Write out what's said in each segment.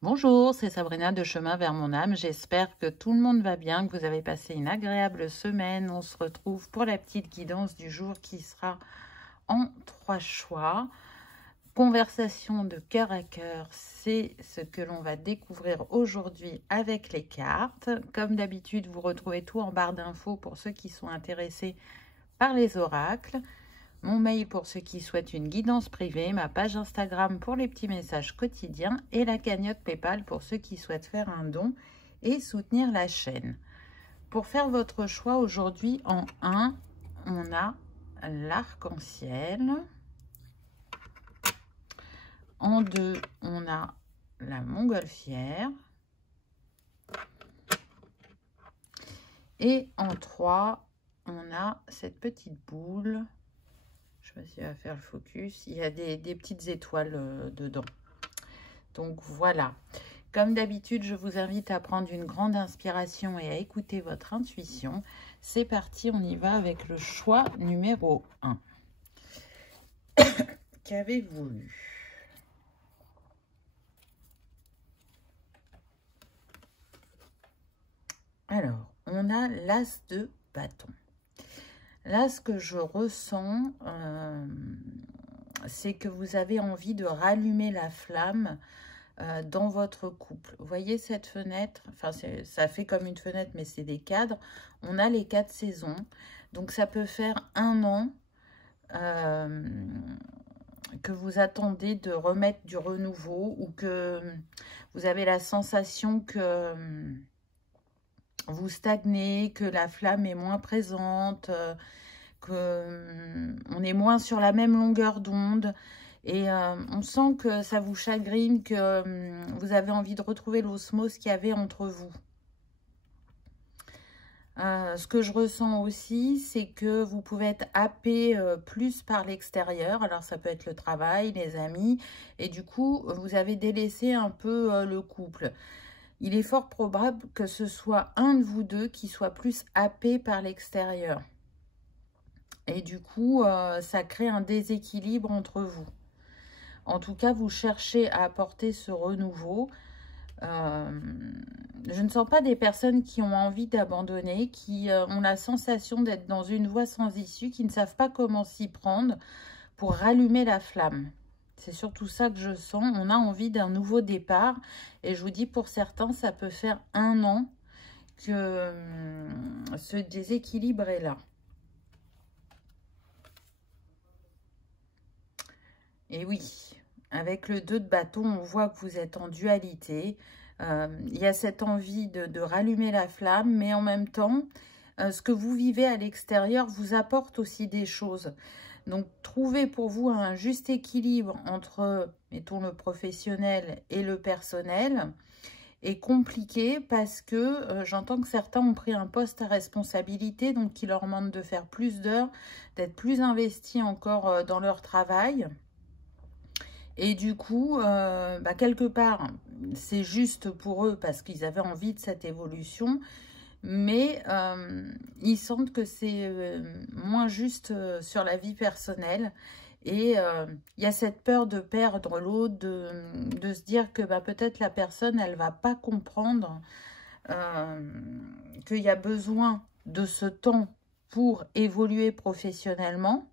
Bonjour, c'est Sabrina de Chemin vers mon âme. J'espère que tout le monde va bien, que vous avez passé une agréable semaine. On se retrouve pour la petite guidance du jour qui sera en 3 choix. Conversation de cœur à cœur, c'est ce que l'on va découvrir aujourd'hui avec les cartes. Comme d'habitude, vous retrouvez tout en barre d'infos pour ceux qui sont intéressés par les oracles. Mon mail pour ceux qui souhaitent une guidance privée, ma page Instagram pour les petits messages quotidiens et la cagnotte PayPal pour ceux qui souhaitent faire un don et soutenir la chaîne. Pour faire votre choix aujourd'hui, en 1, on a l'arc-en-ciel. En 2, on a la montgolfière. Et en 3, on a cette petite boule. Je sais pas si elle va faire le focus. Il y a des petites étoiles dedans. Donc voilà. Comme d'habitude, je vous invite à prendre une grande inspiration et à écouter votre intuition. C'est parti, on y va avec le choix numéro 1. Qu'avez-vous eu? Alors, on a l'as de bâton. Là, ce que je ressens, c'est que vous avez envie de rallumer la flamme dans votre couple. Vous voyez cette fenêtre? Enfin, ça fait comme une fenêtre, mais c'est des cadres. On a les 4 saisons. Donc, ça peut faire 1 an que vous attendez de remettre du renouveau ou que vous avez la sensation que vous stagnez, que la flamme est moins présente, qu'on est moins sur la même longueur d'onde. Et on sent que ça vous chagrine, que vous avez envie de retrouver l'osmose qu'il y avait entre vous. Ce que je ressens aussi, c'est que vous pouvez être happé plus par l'extérieur. Alors, ça peut être le travail, les amis. Et du coup, vous avez délaissé un peu le couple. Il est fort probable que ce soit un de vous deux qui soit plus happé par l'extérieur. Et du coup, ça crée un déséquilibre entre vous. En tout cas, vous cherchez à apporter ce renouveau. Je ne sens pas des personnes qui ont envie d'abandonner, qui ont la sensation d'être dans une voie sans issue, qui ne savent pas comment s'y prendre pour rallumer la flamme. C'est surtout ça que je sens. On a envie d'un nouveau départ. Et je vous dis, pour certains, ça peut faire 1 an que ce déséquilibre est là. Et oui, avec le 2 de bâton, on voit que vous êtes en dualité. Il y a cette envie de rallumer la flamme, mais en même temps, ce que vous vivez à l'extérieur vous apporte aussi des choses. Donc, trouvez pour vous un juste équilibre entre, mettons, le professionnel et le personnel est compliqué parce que j'entends que certains ont pris un poste à responsabilité, donc qui leur demande de faire plus d'heures, d'être plus investis encore dans leur travail. Et du coup, quelque part, c'est juste pour eux parce qu'ils avaient envie de cette évolution. Mais ils sentent que c'est moins juste sur la vie personnelle. Et il y a cette peur de perdre l'autre, de se dire que peut-être la personne, elle ne va pas comprendre qu'il y a besoin de ce temps pour évoluer professionnellement.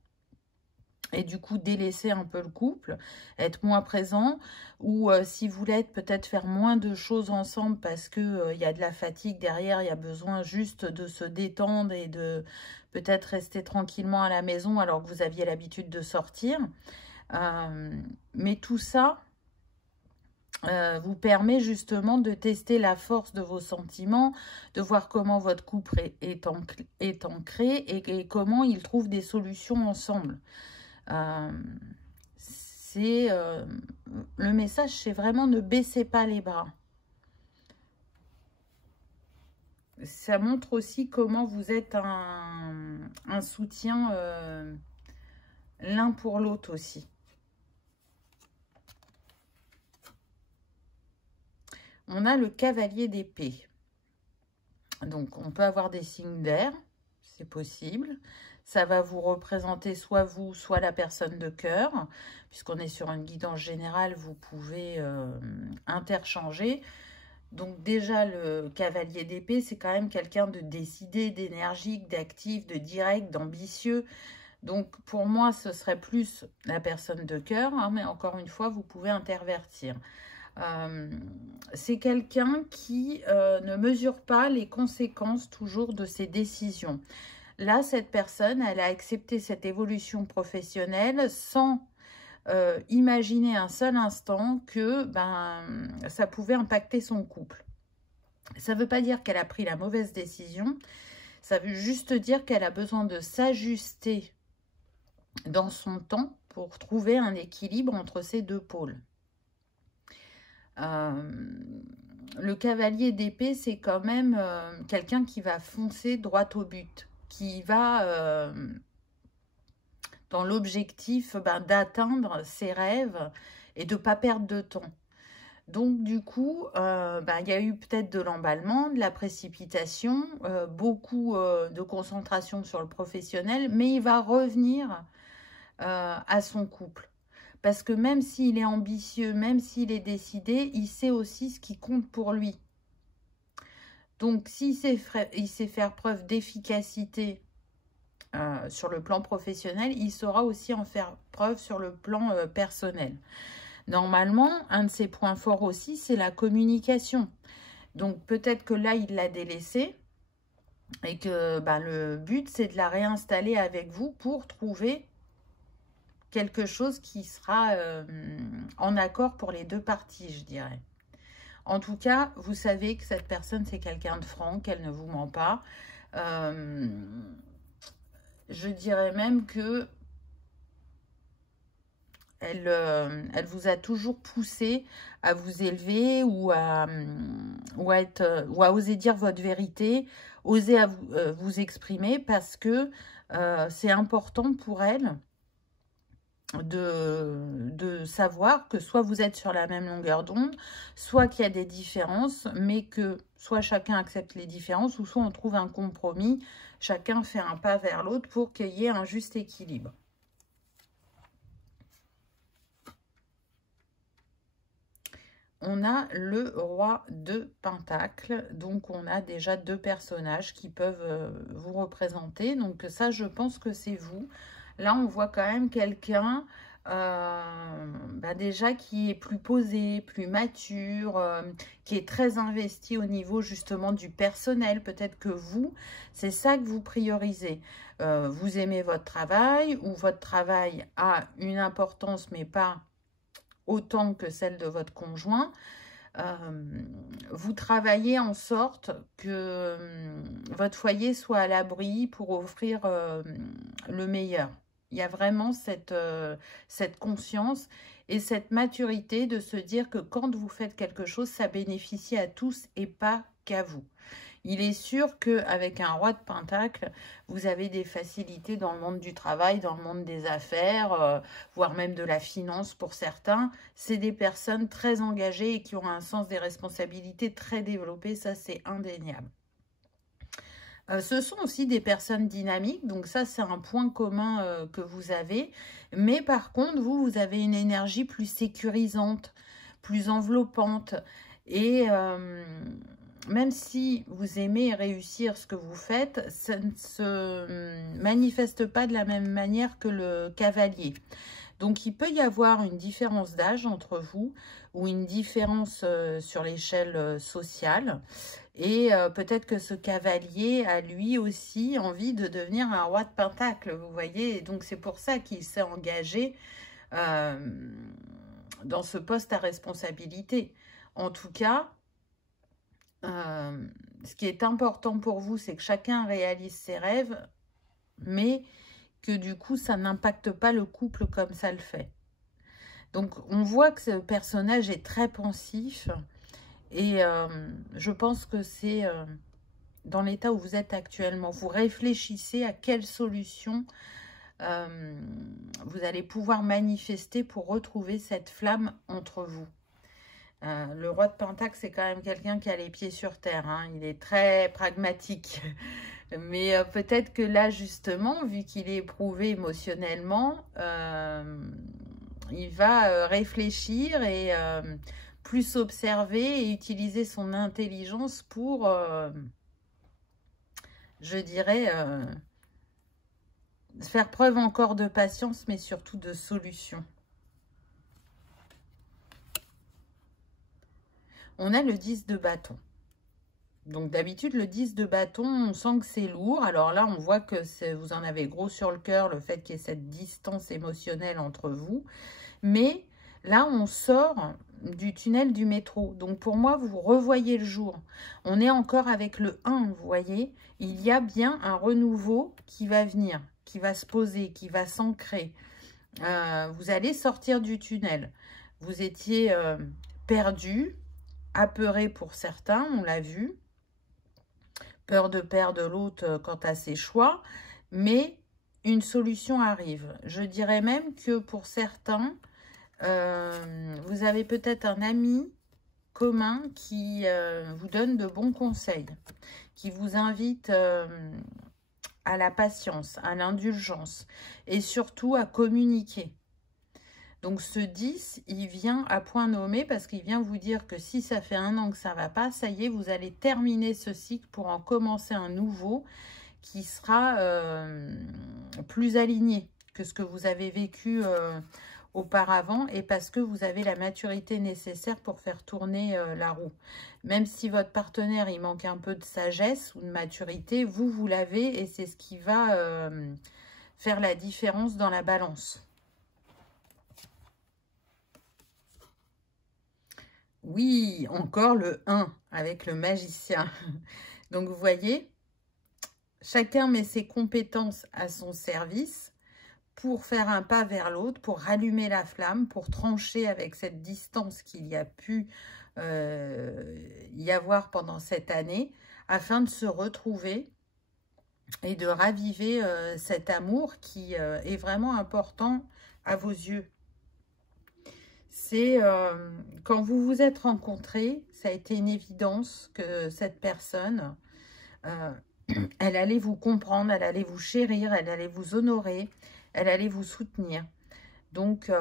Et du coup, délaisser un peu le couple, être moins présent. Ou si vous voulez peut-être faire moins de choses ensemble parce qu'il y a de la fatigue derrière, il y a besoin juste de se détendre et de peut-être rester tranquillement à la maison alors que vous aviez l'habitude de sortir. Mais tout ça vous permet justement de tester la force de vos sentiments, de voir comment votre couple est ancré et comment ils trouvent des solutions ensemble. Le message, c'est vraiment ne baissez pas les bras. Ça montre aussi comment vous êtes un soutien l'un pour l'autre aussi. On a le cavalier d'épée. Donc, on peut avoir des signes d'air. c'est possible. Ça va vous représenter soit vous, soit la personne de cœur. Puisqu'on est sur une guidance générale, vous pouvez interchanger. Donc déjà, le cavalier d'épée, c'est quand même quelqu'un de décidé, d'énergique, d'actif, de direct, d'ambitieux. Donc pour moi, ce serait plus la personne de cœur, hein, mais encore une fois, vous pouvez intervertir. C'est quelqu'un qui ne mesure pas les conséquences toujours de ses décisions. Là, cette personne, elle a accepté cette évolution professionnelle sans imaginer un seul instant que ça pouvait impacter son couple. Ça ne veut pas dire qu'elle a pris la mauvaise décision, ça veut juste dire qu'elle a besoin de s'ajuster dans son temps pour trouver un équilibre entre ces deux pôles. Le cavalier d'épée, c'est quand même quelqu'un qui va foncer droit au but, qui va dans l'objectif d'atteindre ses rêves et de ne pas perdre de temps. Donc du coup, il y a eu peut-être de l'emballement, de la précipitation, beaucoup de concentration sur le professionnel, mais il va revenir à son couple. Parce que même s'il est ambitieux, même s'il est décidé, il sait aussi ce qui compte pour lui. Donc, s'il sait faire preuve d'efficacité sur le plan professionnel, il saura aussi en faire preuve sur le plan personnel. Normalement, un de ses points forts aussi, c'est la communication. Donc, peut-être que là, il l'a délaissé et que le but, c'est de la réinstaller avec vous pour trouver quelque chose qui sera en accord pour les deux parties, je dirais. En tout cas, vous savez que cette personne, c'est quelqu'un de franc, qu'elle ne vous ment pas. Je dirais même que elle vous a toujours poussé à vous élever ou à oser dire votre vérité, oser vous exprimer parce que c'est important pour elle de savoir que soit vous êtes sur la même longueur d'onde, soit qu'il y a des différences, mais que soit chacun accepte les différences, ou soit on trouve un compromis, chacun fait un pas vers l'autre pour qu'il y ait un juste équilibre. On a le roi de Pentacles, donc on a déjà deux personnages qui peuvent vous représenter, donc ça je pense que c'est vous. Là, on voit quand même quelqu'un déjà qui est plus posé, plus mature, qui est très investi au niveau justement du personnel. Peut-être que vous, c'est ça que vous priorisez. Vous aimez votre travail ou votre travail a une importance mais pas autant que celle de votre conjoint. Vous travaillez en sorte que votre foyer soit à l'abri pour offrir le meilleur. Il y a vraiment cette conscience et cette maturité de se dire que quand vous faites quelque chose, ça bénéficie à tous et pas qu'à vous. Il est sûr qu'avec un roi de Pentacle, vous avez des facilités dans le monde du travail, dans le monde des affaires, voire même de la finance pour certains. C'est des personnes très engagées et qui ont un sens des responsabilités très développé, ça c'est indéniable. Ce sont aussi des personnes dynamiques, donc ça c'est un point commun que vous avez. Mais par contre, vous avez une énergie plus sécurisante, plus enveloppante. Et même si vous aimez réussir ce que vous faites, ça ne se manifeste pas de la même manière que le cavalier. Donc, il peut y avoir une différence d'âge entre vous ou une différence sur l'échelle sociale. Et peut-être que ce cavalier a lui aussi envie de devenir un roi de Pentacle, vous voyez. Et donc, c'est pour ça qu'il s'est engagé dans ce poste à responsabilité. En tout cas, ce qui est important pour vous, c'est que chacun réalise ses rêves, mais que du coup, ça n'impacte pas le couple comme ça le fait. Donc, on voit que ce personnage est très pensif et je pense que c'est dans l'état où vous êtes actuellement. Vous réfléchissez à quelle solution vous allez pouvoir manifester pour retrouver cette flamme entre vous. Le roi de Pentacle, c'est quand même quelqu'un qui a les pieds sur terre. Hein. Il est très pragmatique. Mais peut-être que là, justement, vu qu'il est éprouvé émotionnellement, il va réfléchir et plus observer et utiliser son intelligence pour, je dirais, faire preuve encore de patience, mais surtout de solution. On a le 10 de bâton. Donc d'habitude, le 10 de bâton, on sent que c'est lourd. Alors là, on voit que vous en avez gros sur le cœur, le fait qu'il y ait cette distance émotionnelle entre vous. Mais là, on sort du tunnel du métro. Donc pour moi, vous revoyez le jour. On est encore avec le 1, vous voyez. Il y a bien un renouveau qui va venir, qui va se poser, qui va s'ancrer. Vous allez sortir du tunnel. Vous étiez perdu, apeuré pour certains, on l'a vu. Peur de perdre l'autre quant à ses choix. Mais une solution arrive. Je dirais même que pour certains, vous avez peut-être un ami commun qui vous donne de bons conseils, qui vous invite à la patience, à l'indulgence et surtout à communiquer. Donc ce 10, il vient à point nommé parce qu'il vient vous dire que si ça fait 1 an que ça ne va pas, ça y est, vous allez terminer ce cycle pour en commencer un nouveau qui sera plus aligné que ce que vous avez vécu auparavant et parce que vous avez la maturité nécessaire pour faire tourner la roue. Même si votre partenaire, il manque un peu de sagesse ou de maturité, vous l'avez et c'est ce qui va faire la différence dans la balance. Oui, encore le 1 avec le magicien. Donc, vous voyez, chacun met ses compétences à son service pour faire un pas vers l'autre, pour rallumer la flamme, pour trancher avec cette distance qu'il y a pu y avoir pendant cette année, afin de se retrouver et de raviver cet amour qui est vraiment important à vos yeux. C'est quand vous vous êtes rencontrés, ça a été une évidence que cette personne, elle allait vous comprendre, elle allait vous chérir, elle allait vous honorer, elle allait vous soutenir. Donc,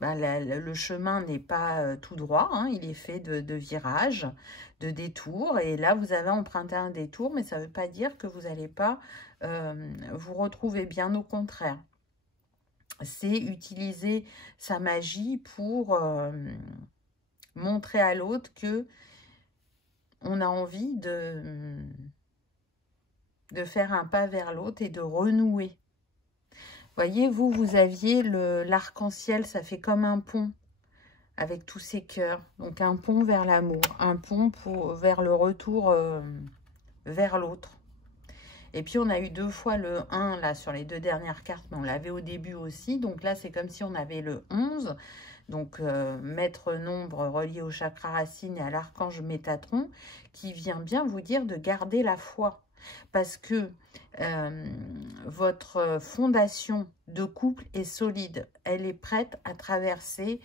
le chemin n'est pas tout droit, hein, il est fait de virages, de détours. Et là, vous avez emprunté un détour, mais ça ne veut pas dire que vous n'allez pas vous retrouver, bien au contraire. C'est utiliser sa magie pour montrer à l'autre que on a envie de faire un pas vers l'autre et de renouer. Voyez, vous aviez l'arc-en-ciel, ça fait comme un pont avec tous ces cœurs. Donc un pont vers l'amour, un pont vers le retour vers l'autre. Et puis, on a eu 2 fois le 1, là, sur les 2 dernières cartes, mais on l'avait au début aussi. Donc là, c'est comme si on avait le 11. Donc, maître nombre relié au chakra racine et à l'archange Métatron, qui vient bien vous dire de garder la foi. Parce que votre fondation de couple est solide. Elle est prête à traverser,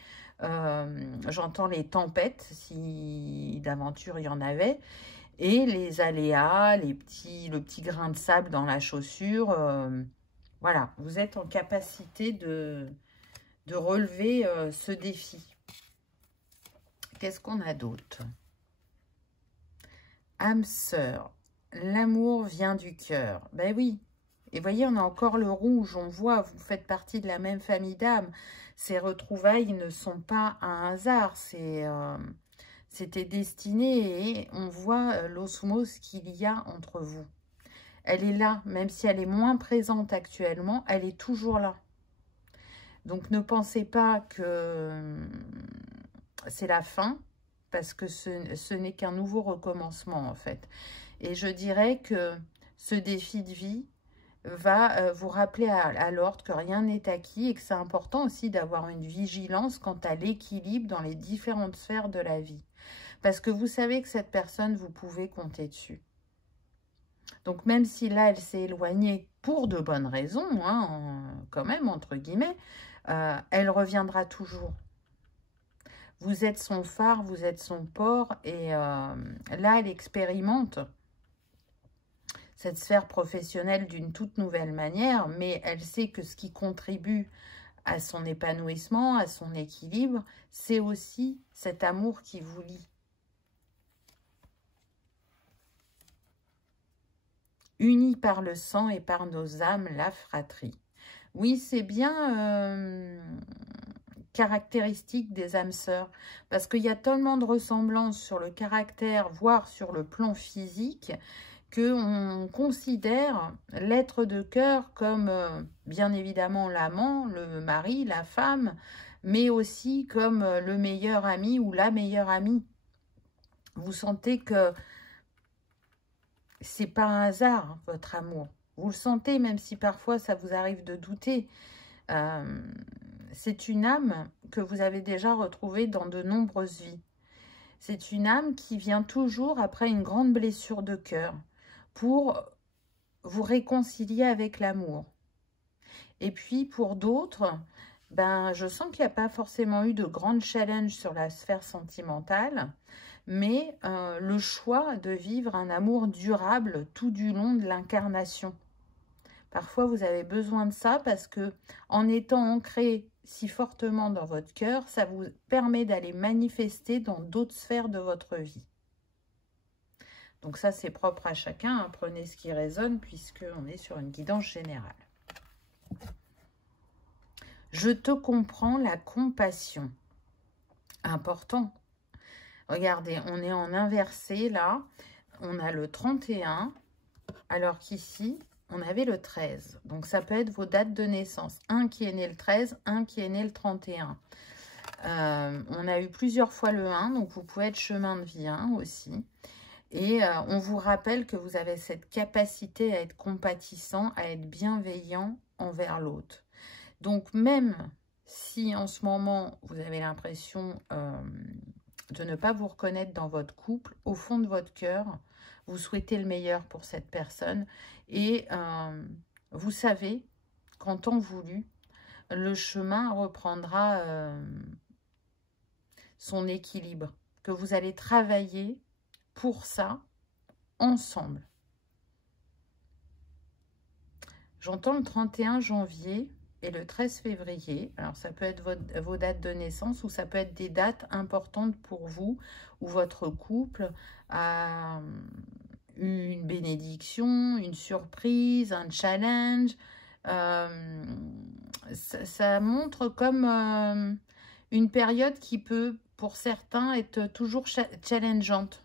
j'entends les tempêtes, si d'aventure il y en avait, et les aléas, le petit grain de sable dans la chaussure. Voilà, vous êtes en capacité de relever ce défi. Qu'est-ce qu'on a d'autre? Âme sœur, l'amour vient du cœur. Ben oui. Et voyez, on a encore le rouge. On voit, vous faites partie de la même famille d'âmes. Ces retrouvailles ne sont pas un hasard. C'était destiné et on voit l'osmose qu'il y a entre vous. Elle est là, même si elle est moins présente actuellement, elle est toujours là. Donc ne pensez pas que c'est la fin, parce que ce n'est qu'un nouveau recommencement en fait. Et je dirais que ce défi de vie va vous rappeler à l'ordre que rien n'est acquis et que c'est important aussi d'avoir une vigilance quant à l'équilibre dans les différentes sphères de la vie. Parce que vous savez que cette personne, vous pouvez compter dessus. Donc, même si là, elle s'est éloignée pour de bonnes raisons, hein, quand même, entre guillemets, elle reviendra toujours. Vous êtes son phare, vous êtes son port. Et là, elle expérimente cette sphère professionnelle d'une toute nouvelle manière, mais elle sait que ce qui contribue à son épanouissement, à son équilibre, c'est aussi cet amour qui vous lie. Unis par le sang et par nos âmes, la fratrie. Oui, c'est bien caractéristique des âmes sœurs, parce qu'il y a tellement de ressemblances sur le caractère, voire sur le plan physique, qu'on considère l'être de cœur comme, bien évidemment, l'amant, le mari, la femme, mais aussi comme le meilleur ami ou la meilleure amie. Vous sentez que c'est pas un hasard, votre amour. Vous le sentez, même si parfois ça vous arrive de douter. C'est une âme que vous avez déjà retrouvée dans de nombreuses vies. C'est une âme qui vient toujours après une grande blessure de cœur pour vous réconcilier avec l'amour. Et puis pour d'autres, ben, je sens qu'il n'y a pas forcément eu de grands challenges sur la sphère sentimentale, mais le choix de vivre un amour durable tout du long de l'incarnation. Parfois, vous avez besoin de ça parce que, en étant ancré si fortement dans votre cœur, ça vous permet d'aller manifester dans d'autres sphères de votre vie. Donc ça, c'est propre à chacun. Hein. Prenez ce qui résonne puisqu'on est sur une guidance générale. Je te comprends, la compassion. Important. Regardez, on est en inversé là. On a le 31, alors qu'ici, on avait le 13. Donc, ça peut être vos dates de naissance. Un qui est né le 13, un qui est né le 31. On a eu plusieurs fois le 1, donc vous pouvez être chemin de vie 1 aussi. Et on vous rappelle que vous avez cette capacité à être compatissant, à être bienveillant envers l'autre. Donc, même si en ce moment, vous avez l'impression de ne pas vous reconnaître dans votre couple, au fond de votre cœur, vous souhaitez le meilleur pour cette personne. Et vous savez qu'en temps voulu, le chemin reprendra son équilibre. Que vous allez travailler pour ça ensemble. J'entends le 31 janvier et le 13 février. Alors, ça peut être vos dates de naissance ou ça peut être des dates importantes pour vous ou votre couple a une bénédiction, une surprise, un challenge. Ça montre comme une période qui peut, pour certains, être toujours challengeante.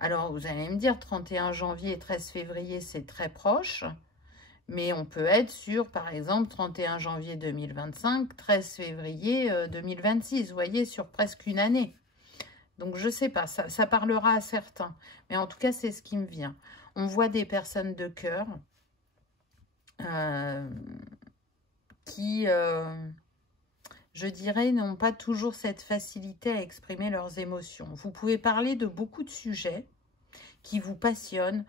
Alors, vous allez me dire, 31 janvier et 13 février, c'est très proche. Mais on peut être sur, par exemple, 31 janvier 2025, 13 février 2026. Vous voyez, sur presque une année. Donc, je ne sais pas, ça parlera à certains. Mais en tout cas, c'est ce qui me vient. On voit des personnes de cœur qui, je dirais, n'ont pas toujours cette facilité à exprimer leurs émotions. Vous pouvez parler de beaucoup de sujets qui vous passionnent,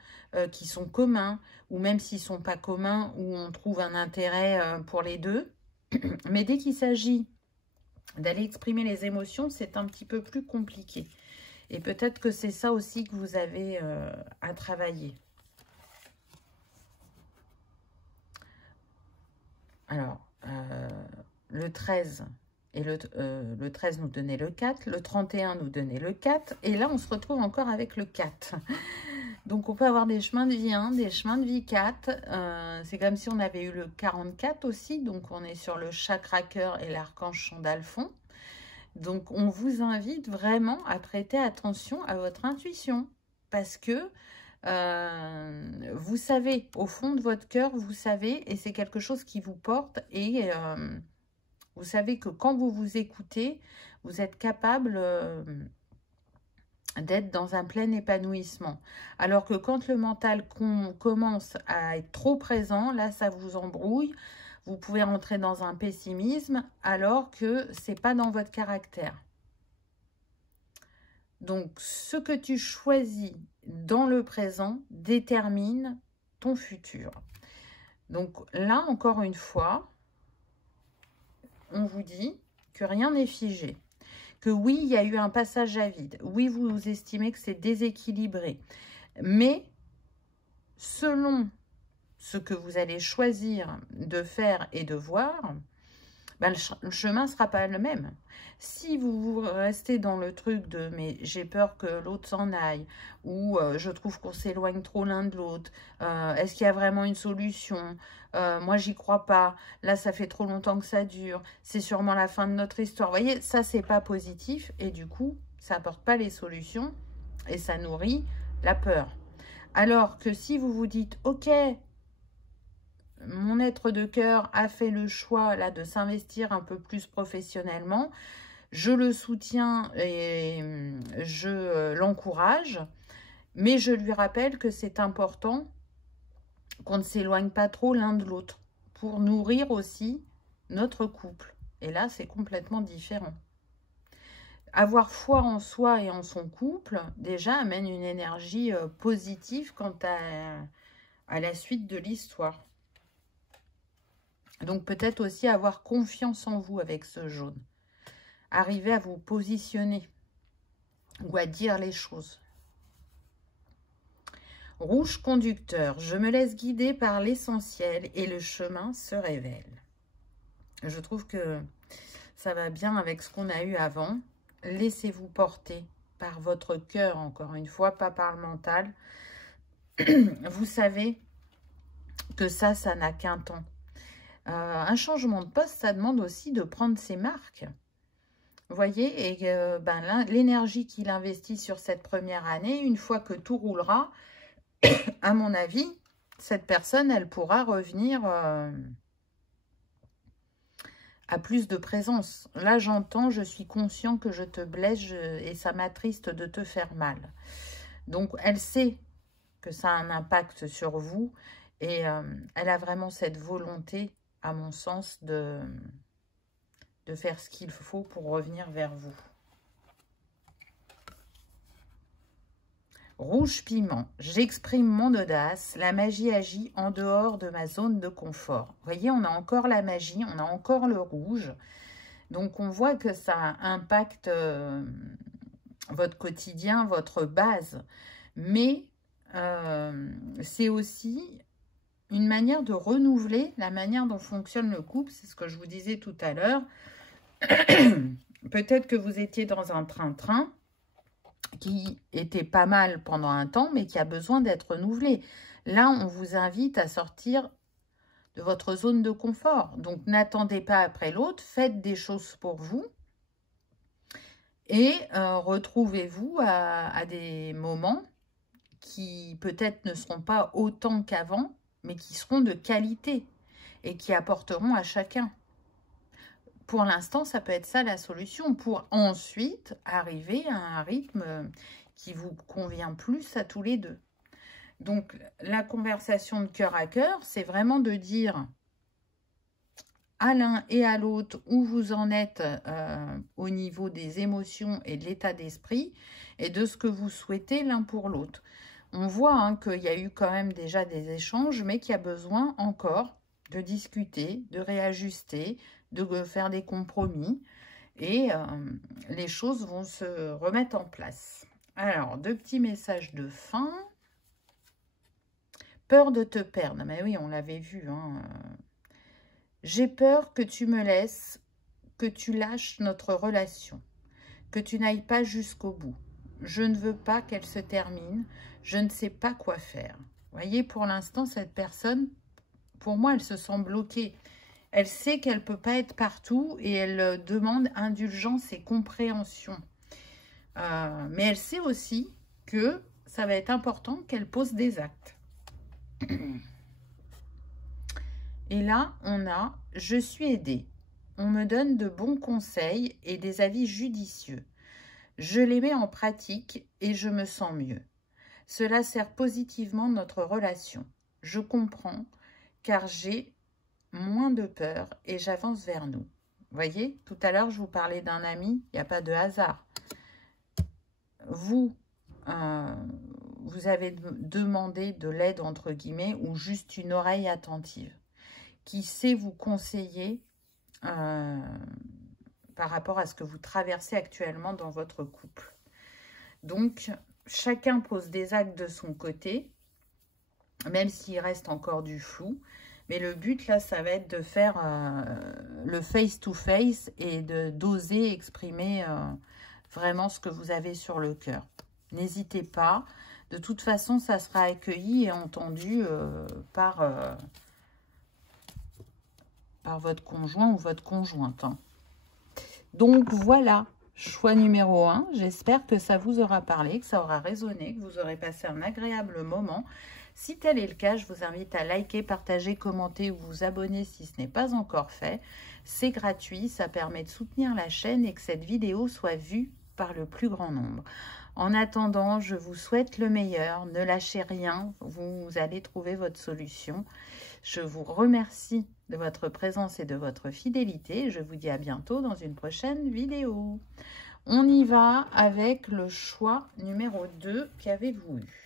qui sont communs, ou même s'ils ne sont pas communs, où on trouve un intérêt pour les deux. Mais dès qu'il s'agit d'aller exprimer les émotions, c'est un petit peu plus compliqué. Et peut-être que c'est ça aussi que vous avez à travailler. Alors, le 13... Et le 13 nous donnait le 4, le 31 nous donnait le 4, et là on se retrouve encore avec le 4. Donc on peut avoir des chemins de vie 1, des chemins de vie 4, c'est comme si on avait eu le 44 aussi, donc on est sur le chakra cœur et l'archange Chandalphon. Donc on vous invite vraiment à prêter attention à votre intuition, parce que vous savez, au fond de votre cœur, vous savez, et c'est quelque chose qui vous porte, et... vous savez que quand vous vous écoutez, vous êtes capable d'être dans un plein épanouissement. Alors que quand le mental commence à être trop présent, là, ça vous embrouille. Vous pouvez rentrer dans un pessimisme alors que ce n'est pas dans votre caractère. Donc, ce que tu choisis dans le présent détermine ton futur. Donc là, encore une fois, on vous dit que rien n'est figé. Que oui, il y a eu un passage à vide. Oui, vous estimez que c'est déséquilibré. Mais selon ce que vous allez choisir de faire et de voir, ben le chemin ne sera pas le même. Si vous restez dans le truc de « mais j'ai peur que l'autre s'en aille » ou « je trouve qu'on s'éloigne trop l'un de l'autre »,« est-ce qu'il y a vraiment une solution ?»« moi, j'y crois pas. Là, ça fait trop longtemps que ça dure. C'est sûrement la fin de notre histoire. » Vous voyez, ça, c'est pas positif et du coup, ça apporte pas les solutions et ça nourrit la peur. Alors que si vous vous dites « ok, mon être de cœur a fait le choix là de s'investir un peu plus professionnellement. Je le soutiens et je l'encourage. Mais je lui rappelle que c'est important qu'on ne s'éloigne pas trop l'un de l'autre pour nourrir aussi notre couple. Et là, c'est complètement différent. Avoir foi en soi et en son couple, déjà, amène une énergie positive quant à la suite de l'histoire. Donc peut-être aussi avoir confiance en vous avec ce jaune. Arriver à vous positionner ou à dire les choses. Rouge conducteur, je me laisse guider par l'essentiel et le chemin se révèle. Je trouve que ça va bien avec ce qu'on a eu avant. Laissez-vous porter par votre cœur, encore une fois, pas par le mental. Vous savez que ça n'a qu'un temps. Un changement de poste, ça demande aussi de prendre ses marques. Vous voyez, et l'énergie qu'il investit sur cette première année, une fois que tout roulera, à mon avis, cette personne, elle pourra revenir à plus de présence. Là, j'entends, je suis conscient que je te blesse et ça m'attriste de te faire mal. Donc, elle sait que ça a un impact sur vous et elle a vraiment cette volonté, à mon sens, de faire ce qu'il faut pour revenir vers vous. Rouge piment, j'exprime mon audace, la magie agit en dehors de ma zone de confort. Vous voyez, on a encore la magie, on a encore le rouge. Donc, on voit que ça impacte votre quotidien, votre base. Mais c'est aussi une manière de renouveler la manière dont fonctionne le couple. C'est ce que je vous disais tout à l'heure. Peut-être que vous étiez dans un train-train qui était pas mal pendant un temps, mais qui a besoin d'être renouvelé. Là, on vous invite à sortir de votre zone de confort. Donc, n'attendez pas après l'autre, faites des choses pour vous et retrouvez-vous à des moments qui peut-être ne seront pas autant qu'avant, mais qui seront de qualité et qui apporteront à chacun. Pour l'instant, ça peut être ça la solution pour ensuite arriver à un rythme qui vous convient plus à tous les deux. Donc, la conversation de cœur à cœur, c'est vraiment de dire à l'un et à l'autre où vous en êtes au niveau des émotions et de l'état d'esprit et de ce que vous souhaitez l'un pour l'autre. On voit qu'il y a eu quand même déjà des échanges, mais qu'il y a besoin encore de discuter, de réajuster, de faire des compromis et les choses vont se remettre en place. Alors, 2 petits messages de fin. Peur de te perdre. Mais oui, on l'avait vu. J'ai peur que tu me laisses, que tu lâches notre relation, que tu n'ailles pas jusqu'au bout. Je ne veux pas qu'elle se termine. Je ne sais pas quoi faire. Vous voyez, pour l'instant, cette personne, pour moi, elle se sent bloquée. Elle sait qu'elle ne peut pas être partout et elle demande indulgence et compréhension. Mais elle sait aussi que ça va être important qu'elle pose des actes. Et là, on a « Je suis aidée. On me donne de bons conseils et des avis judicieux. Je les mets en pratique et je me sens mieux. Cela sert positivement notre relation. Je comprends car j'ai moins de peur et j'avance vers nous. » Vous voyez, tout à l'heure, je vous parlais d'un ami, il n'y a pas de hasard. Vous, vous avez demandé de l'aide, entre guillemets, ou juste une oreille attentive qui sait vous conseiller par rapport à ce que vous traversez actuellement dans votre couple. Donc, chacun pose des actes de son côté même s'il reste encore du flou. Mais le but, là, ça va être de faire le face-to-face et d'oser exprimer vraiment ce que vous avez sur le cœur. N'hésitez pas. De toute façon, ça sera accueilli et entendu par votre conjoint ou votre conjointe. Hein. Donc, voilà. Choix numéro 1. J'espère que ça vous aura parlé, que ça aura résonné, que vous aurez passé un agréable moment. Si tel est le cas, je vous invite à liker, partager, commenter ou vous abonner si ce n'est pas encore fait. C'est gratuit, ça permet de soutenir la chaîne et que cette vidéo soit vue par le plus grand nombre. En attendant, je vous souhaite le meilleur. Ne lâchez rien, vous allez trouver votre solution. Je vous remercie de votre présence et de votre fidélité. Je vous dis à bientôt dans une prochaine vidéo. On y va avec le choix numéro 2. Qu'avez-vous eu?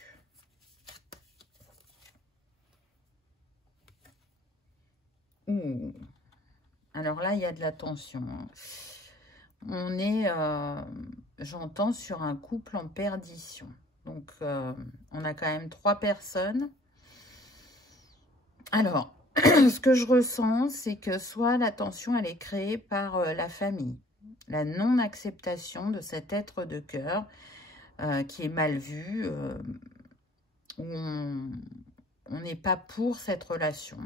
Ouh. Alors là, il y a de la tension. On est, j'entends, sur un couple en perdition. Donc, on a quand même 3 personnes. Alors, ce que je ressens, c'est que soit la tension, elle est créée par la famille. La non-acceptation de cet être de cœur qui est mal vu, où on n'est pas pour cette relation.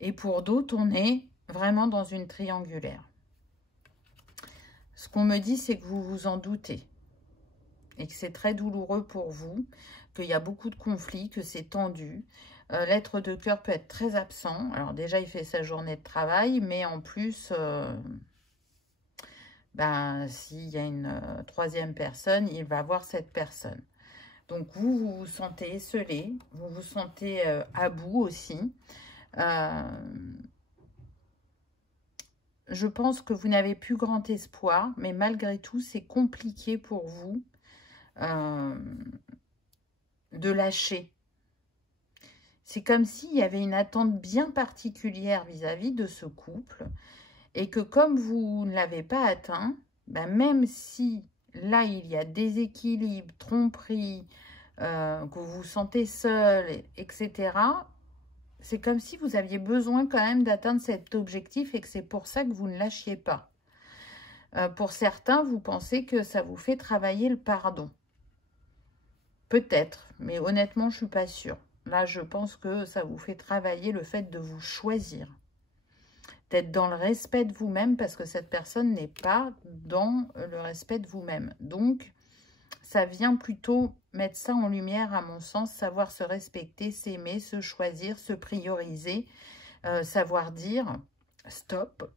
Et pour d'autres, on est vraiment dans une triangulaire. Ce qu'on me dit, c'est que vous vous en doutez. Et que c'est très douloureux pour vous, qu'il y a beaucoup de conflits, que c'est tendu. L'être de cœur peut être très absent. Alors déjà, il fait sa journée de travail, mais en plus, s'il y a une troisième personne, il va voir cette personne. Donc vous, vous vous sentez esselé, vous vous sentez à bout aussi. Je pense que vous n'avez plus grand espoir, mais malgré tout, c'est compliqué pour vous de lâcher. C'est comme s'il y avait une attente bien particulière vis-à-vis de ce couple et que comme vous ne l'avez pas atteint, même si là, il y a déséquilibre, tromperie, que vous vous sentez seul, etc., c'est comme si vous aviez besoin quand même d'atteindre cet objectif et que c'est pour ça que vous ne lâchiez pas. Pour certains, vous pensez que ça vous fait travailler le pardon. Peut-être, mais honnêtement, je ne suis pas sûre. Là, je pense que ça vous fait travailler le fait de vous choisir. D'être dans le respect de vous-même parce que cette personne n'est pas dans le respect de vous-même. Donc, ça vient plutôt mettre ça en lumière, à mon sens, savoir se respecter, s'aimer, se choisir, se prioriser, savoir dire stop,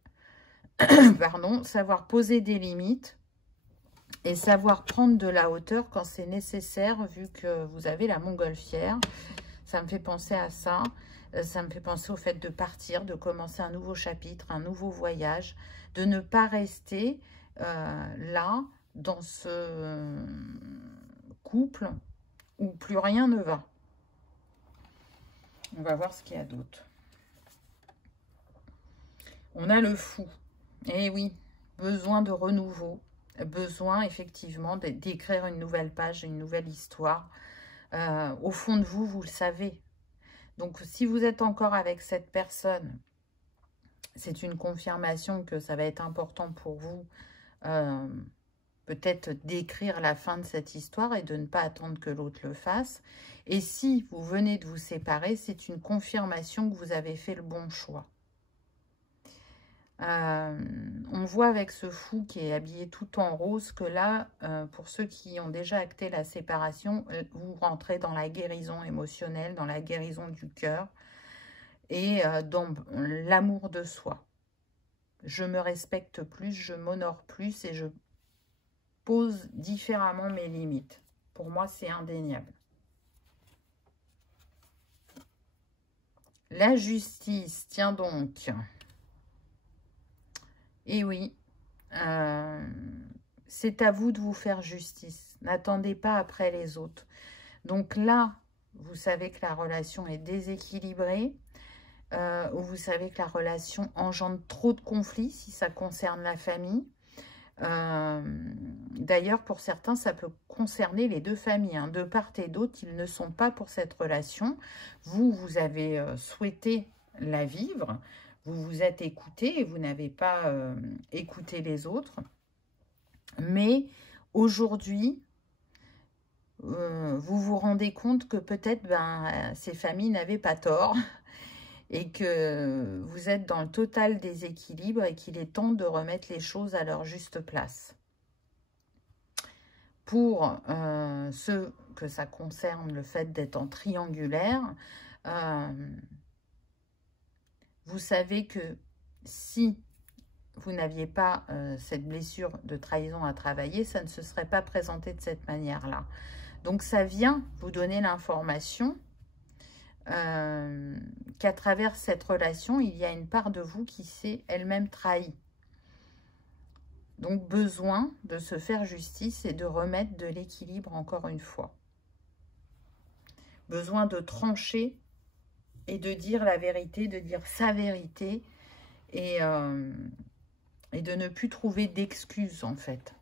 pardon, savoir poser des limites et savoir prendre de la hauteur quand c'est nécessaire, vu que vous avez la montgolfière. Ça me fait penser à ça. Ça me fait penser au fait de partir, de commencer un nouveau chapitre, un nouveau voyage, de ne pas rester là, dans ce couple où plus rien ne va. On va voir ce qu'il y a d'autre. On a le fou. Eh oui, besoin de renouveau. Besoin, effectivement, d'écrire une nouvelle page, une nouvelle histoire. Au fond de vous, vous le savez. Donc, si vous êtes encore avec cette personne, c'est une confirmation que ça va être important pour vous, peut-être d'écrire la fin de cette histoire et de ne pas attendre que l'autre le fasse. Et si vous venez de vous séparer, c'est une confirmation que vous avez fait le bon choix. On voit avec ce fou qui est habillé tout en rose que là, pour ceux qui ont déjà acté la séparation, vous rentrez dans la guérison émotionnelle, dans la guérison du cœur et dans l'amour de soi. Je me respecte plus, je m'honore plus et je pose différemment mes limites. Pour moi, c'est indéniable. La justice, tiens donc. Et oui, c'est à vous de vous faire justice. N'attendez pas après les autres. Donc là, vous savez que la relation est déséquilibrée, ou vous savez que la relation engendre trop de conflits si ça concerne la famille. D'ailleurs, pour certains, ça peut concerner les deux familles. Hein. De part et d'autre, ils ne sont pas pour cette relation. Vous, vous avez souhaité la vivre. Vous vous êtes écouté et vous n'avez pas écouté les autres. Mais aujourd'hui, vous vous rendez compte que peut-être ces familles n'avaient pas tort et que vous êtes dans le total déséquilibre et qu'il est temps de remettre les choses à leur juste place. Pour ceux que ça concerne, le fait d'être en triangulaire, vous savez que si vous n'aviez pas cette blessure de trahison à travailler, ça ne se serait pas présenté de cette manière-là. Donc, ça vient vous donner l'information qu'à travers cette relation, il y a une part de vous qui s'est elle-même trahie. Donc, besoin de se faire justice et de remettre de l'équilibre encore une fois. Besoin de trancher et de dire la vérité, de dire sa vérité et de ne plus trouver d'excuses en fait.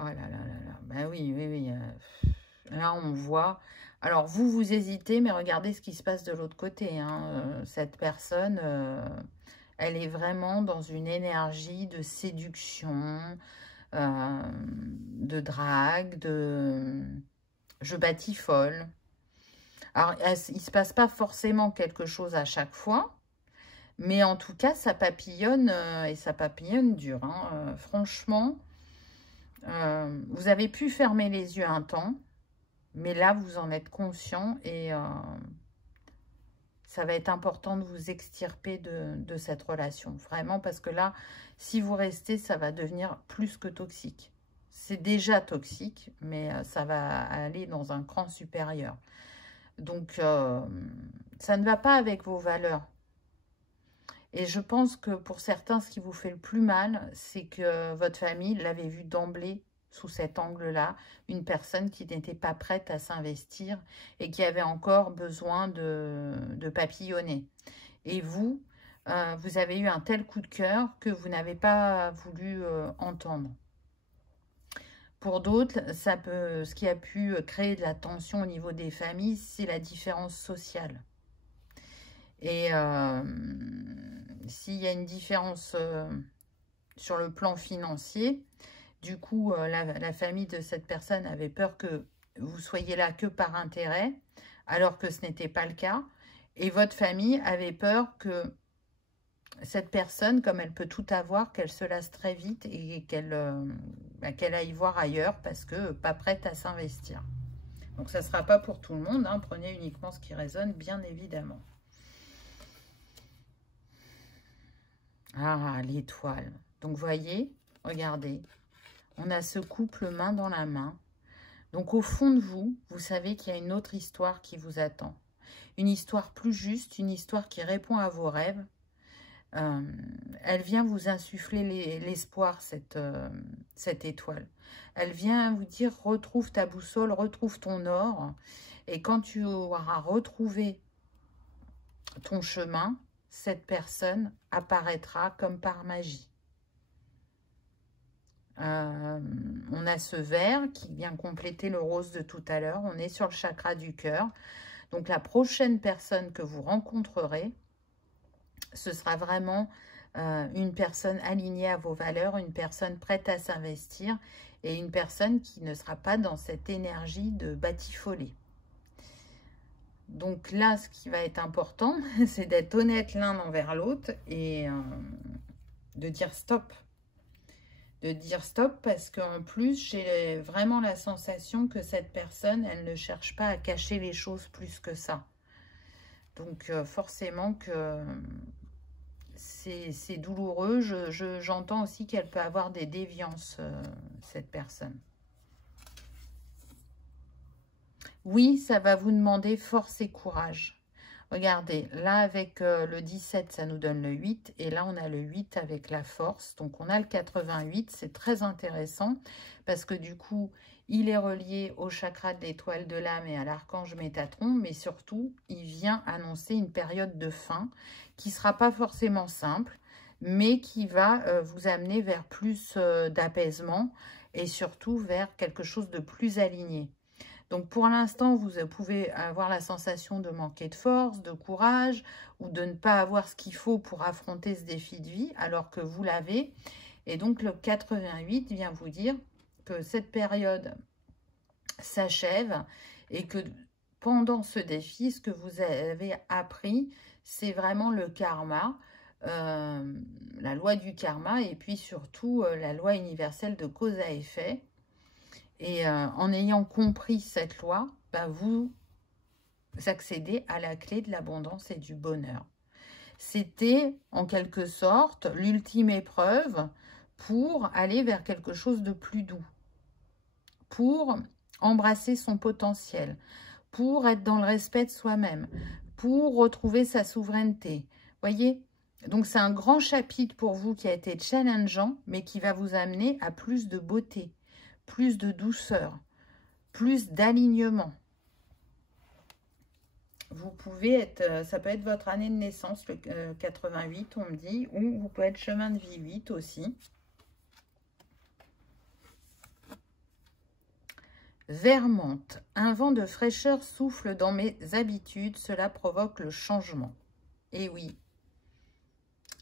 Oh là là là là, ben oui, oui, oui. Là, on voit... Alors, vous hésitez, mais regardez ce qui se passe de l'autre côté. Hein. Cette personne, elle est vraiment dans une énergie de séduction, de drague, de... Je batifole. Alors, il ne se passe pas forcément quelque chose à chaque fois, mais en tout cas, ça papillonne, et ça papillonne dur. Hein. Franchement... vous avez pu fermer les yeux un temps, mais là, vous en êtes conscient et ça va être important de vous extirper de cette relation. Vraiment, parce que là, si vous restez, ça va devenir plus que toxique. C'est déjà toxique, mais ça va aller dans un cran supérieur. Donc, ça ne va pas avec vos valeurs. Et je pense que pour certains, ce qui vous fait le plus mal, c'est que votre famille l'avait vu d'emblée sous cet angle-là, une personne qui n'était pas prête à s'investir et qui avait encore besoin de papillonner. Et vous, vous avez eu un tel coup de cœur que vous n'avez pas voulu entendre. Pour d'autres, ce qui a pu créer de la tension au niveau des familles, c'est la différence sociale. Et s'il y a une différence sur le plan financier, du coup, la famille de cette personne avait peur que vous soyez là que par intérêt, alors que ce n'était pas le cas. Et votre famille avait peur que cette personne, comme elle peut tout avoir, qu'elle se lasse très vite et qu'elle aille voir ailleurs parce que pas prête à s'investir. Donc, ça ne sera pas pour tout le monde. Hein. Prenez uniquement ce qui résonne, bien évidemment. Ah, l'étoile. Donc, voyez, regardez. On a ce couple main dans la main. Donc, au fond de vous, vous savez qu'il y a une autre histoire qui vous attend. Une histoire plus juste, une histoire qui répond à vos rêves. Elle vient vous insuffler l'espoir, cette étoile. Elle vient vous dire, retrouve ta boussole, retrouve ton or. Et quand tu auras retrouvé ton chemin, cette personne apparaîtra comme par magie. On a ce vert qui vient compléter le rose de tout à l'heure. On est sur le chakra du cœur. Donc, la prochaine personne que vous rencontrerez, ce sera vraiment une personne alignée à vos valeurs, une personne prête à s'investir et une personne qui ne sera pas dans cette énergie de batifoler. Donc là, ce qui va être important, c'est d'être honnête l'un envers l'autre et de dire stop. De dire stop parce qu'en plus, j'ai vraiment la sensation que cette personne, elle ne cherche pas à cacher les choses plus que ça. Donc forcément que c'est douloureux. J'entends aussi qu'elle peut avoir des déviances, cette personne. Oui, ça va vous demander force et courage. Regardez, là avec le 17, ça nous donne le 8. Et là, on a le 8 avec la force. Donc, on a le 88. C'est très intéressant parce que du coup, il est relié au chakra de l'étoile de l'âme et à l'archange Métatron. Mais surtout, il vient annoncer une période de fin qui ne sera pas forcément simple. mais qui va vous amener vers plus d'apaisement et surtout vers quelque chose de plus aligné. Donc pour l'instant, vous pouvez avoir la sensation de manquer de force, de courage, ou de ne pas avoir ce qu'il faut pour affronter ce défi de vie, alors que vous l'avez. Et donc le 88 vient vous dire que cette période s'achève et que pendant ce défi, ce que vous avez appris, c'est vraiment le karma, la loi du karma, et puis surtout la loi universelle de cause à effet. Et en ayant compris cette loi, bah, vous accédez à la clé de l'abondance et du bonheur. C'était en quelque sorte l'ultime épreuve pour aller vers quelque chose de plus doux, pour embrasser son potentiel, pour être dans le respect de soi-même, pour retrouver sa souveraineté. Voyez? Donc c'est un grand chapitre pour vous qui a été challengeant, mais qui va vous amener à plus de beauté, plus de douceur, plus d'alignement. Vous pouvez être, ça peut être votre année de naissance, le 88, on me dit, ou vous pouvez être chemin de vie 8 aussi. Vermente, un vent de fraîcheur souffle dans mes habitudes, cela provoque le changement. Et oui,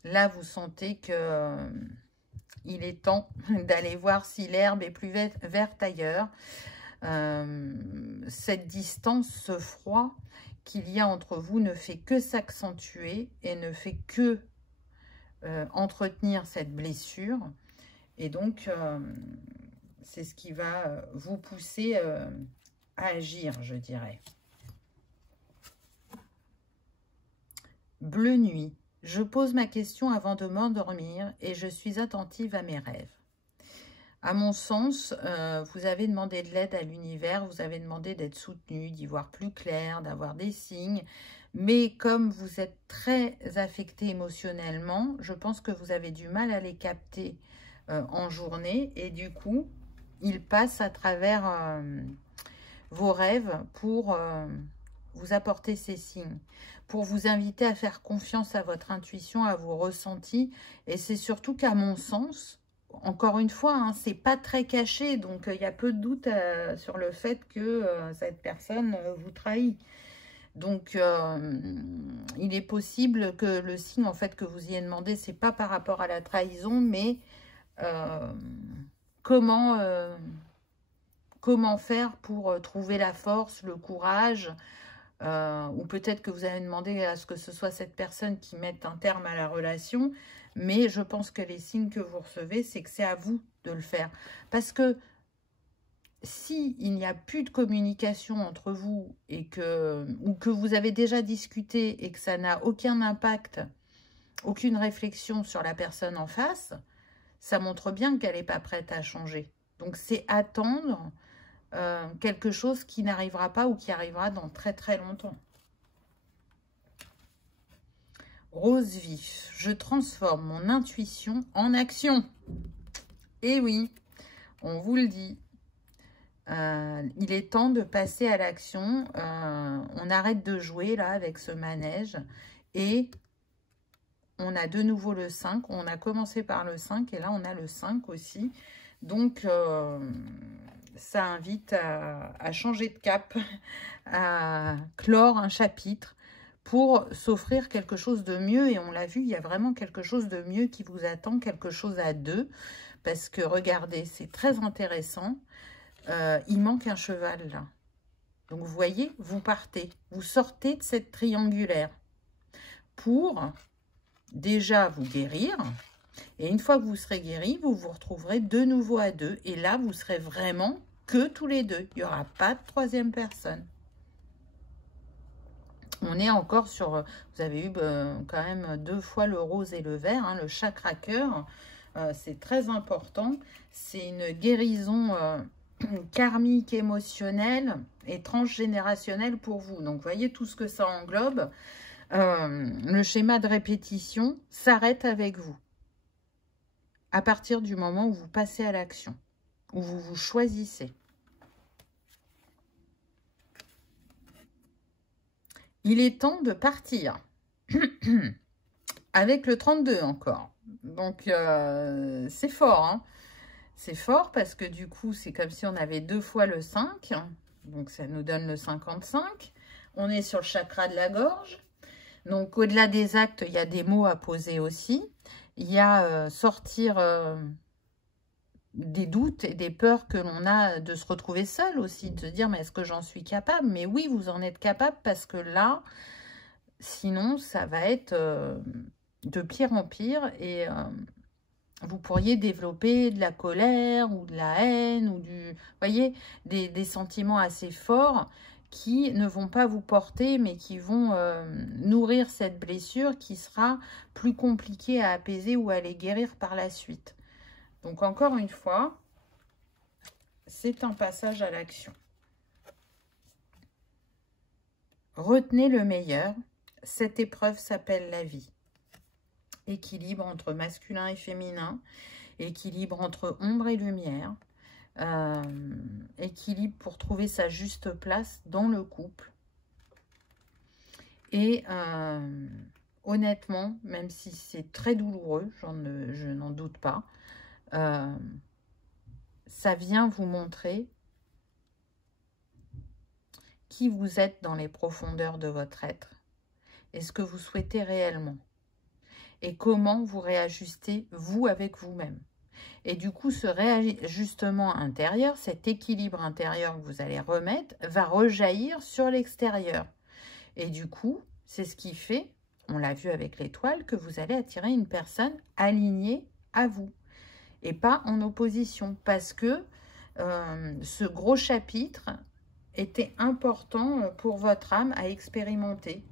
là vous sentez que il est temps d'aller voir si l'herbe est plus verte ailleurs. Cette distance, ce froid qu'il y a entre vous ne fait que s'accentuer et ne fait que entretenir cette blessure. Et donc, c'est ce qui va vous pousser à agir, je dirais. Bleu nuit. Je pose ma question avant de m'endormir et je suis attentive à mes rêves. À mon sens, vous avez demandé de l'aide à l'univers, vous avez demandé d'être soutenu, d'y voir plus clair, d'avoir des signes. Mais comme vous êtes très affecté émotionnellement, je pense que vous avez du mal à les capter en journée. Et du coup, ils passent à travers vos rêves pour vous apporter ces signes, pour vous inviter à faire confiance à votre intuition, à vos ressentis. Et c'est surtout qu'à mon sens, encore une fois, hein, c'est pas très caché, donc il y a peu de doute sur le fait que cette personne vous trahit. Donc, il est possible que le signe en fait que vous ayez demandé, c'est pas par rapport à la trahison, mais comment faire pour trouver la force, le courage, ou peut-être que vous avez demandé à ce que ce soit cette personne qui mette un terme à la relation, mais je pense que les signes que vous recevez, c'est que c'est à vous de le faire. Parce que si il n'y a plus de communication entre vous et ou que vous avez déjà discuté et que ça n'a aucun impact, aucune réflexion sur la personne en face, ça montre bien qu'elle n'est pas prête à changer. Donc c'est attendre quelque chose qui n'arrivera pas ou qui arrivera dans très très longtemps. Rose vif, je transforme mon intuition en action. Et oui, on vous le dit. Il est temps de passer à l'action. On arrête de jouer là avec ce manège. Et on a de nouveau le 5. On a commencé par le 5 et là on a le 5 aussi. Donc ça invite à changer de cap, à clore un chapitre pour s'offrir quelque chose de mieux. Et on l'a vu, il y a vraiment quelque chose de mieux qui vous attend, quelque chose à deux. Parce que regardez, c'est très intéressant. Il manque un cheval là. Donc vous voyez, vous partez, vous sortez de cette triangulaire pour déjà vous guérir. Et une fois que vous serez guéri, vous vous retrouverez de nouveau à deux. Et là, vous serez vraiment que tous les deux. Il n'y aura pas de troisième personne. On est encore sur... Vous avez eu quand même 2 fois le rose et le vert, hein, le chakra cœur. C'est très important. C'est une guérison karmique, émotionnelle et transgénérationnelle pour vous. Donc, vous voyez tout ce que ça englobe. Le schéma de répétition s'arrête avec vous. À partir du moment où vous passez à l'action, où vous vous choisissez. Il est temps de partir. avec le 32 encore. Donc, c'est fort, hein. C'est fort parce que du coup, c'est comme si on avait 2 fois le 5. Donc, ça nous donne le 55. On est sur le chakra de la gorge. Donc, au-delà des actes, il y a des mots à poser aussi. Il y a sortir des doutes et des peurs que l'on a de se retrouver seul aussi. De se dire, mais est-ce que j'en suis capable? Mais oui, vous en êtes capable parce que là, sinon, ça va être de pire en pire et vous pourriez développer de la colère ou de la haine ou voyez, des sentiments assez forts qui ne vont pas vous porter mais qui vont nourrir cette blessure qui sera plus compliquée à apaiser ou à les guérir par la suite. Donc encore une fois, c'est un passage à l'action. Retenez le meilleur. Cette épreuve s'appelle la vie. Équilibre entre masculin et féminin, équilibre entre ombre et lumière, équilibre pour trouver sa juste place dans le couple. Et honnêtement, même si c'est très douloureux, je n'en doute pas, ça vient vous montrer qui vous êtes dans les profondeurs de votre être et ce que vous souhaitez réellement. Et comment vous réajustez, vous, avec vous-même. Et du coup, ce réajustement intérieur, cet équilibre intérieur que vous allez remettre, va rejaillir sur l'extérieur. Et du coup, c'est ce qui fait, on l'a vu avec l'étoile, que vous allez attirer une personne alignée à vous. Et pas en opposition. Parce que ce gros chapitre était important pour votre âme à expérimenter.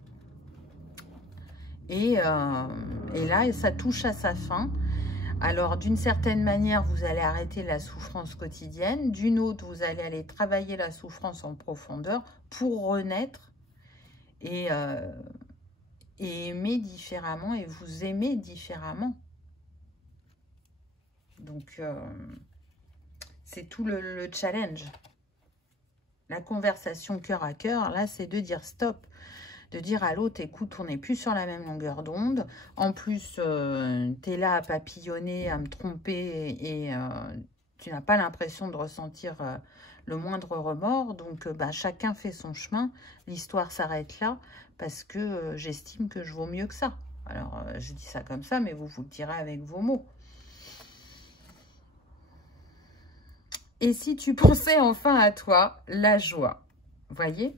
Et là, ça touche à sa fin. Alors, d'une certaine manière, vous allez arrêter la souffrance quotidienne. D'une autre, vous allez aller travailler la souffrance en profondeur pour renaître et aimer différemment et vous aimer différemment. Donc, c'est tout le challenge. La conversation cœur à cœur, là, c'est de dire stop. De dire à l'autre, écoute, on n'est plus sur la même longueur d'onde. En plus, tu es là à papillonner, à me tromper et tu n'as pas l'impression de ressentir le moindre remords. Donc, chacun fait son chemin. L'histoire s'arrête là parce que j'estime que je vaux mieux que ça. Alors, je dis ça comme ça, mais vous le direz avec vos mots. Et si tu pensais enfin à toi, la joie, voyez ?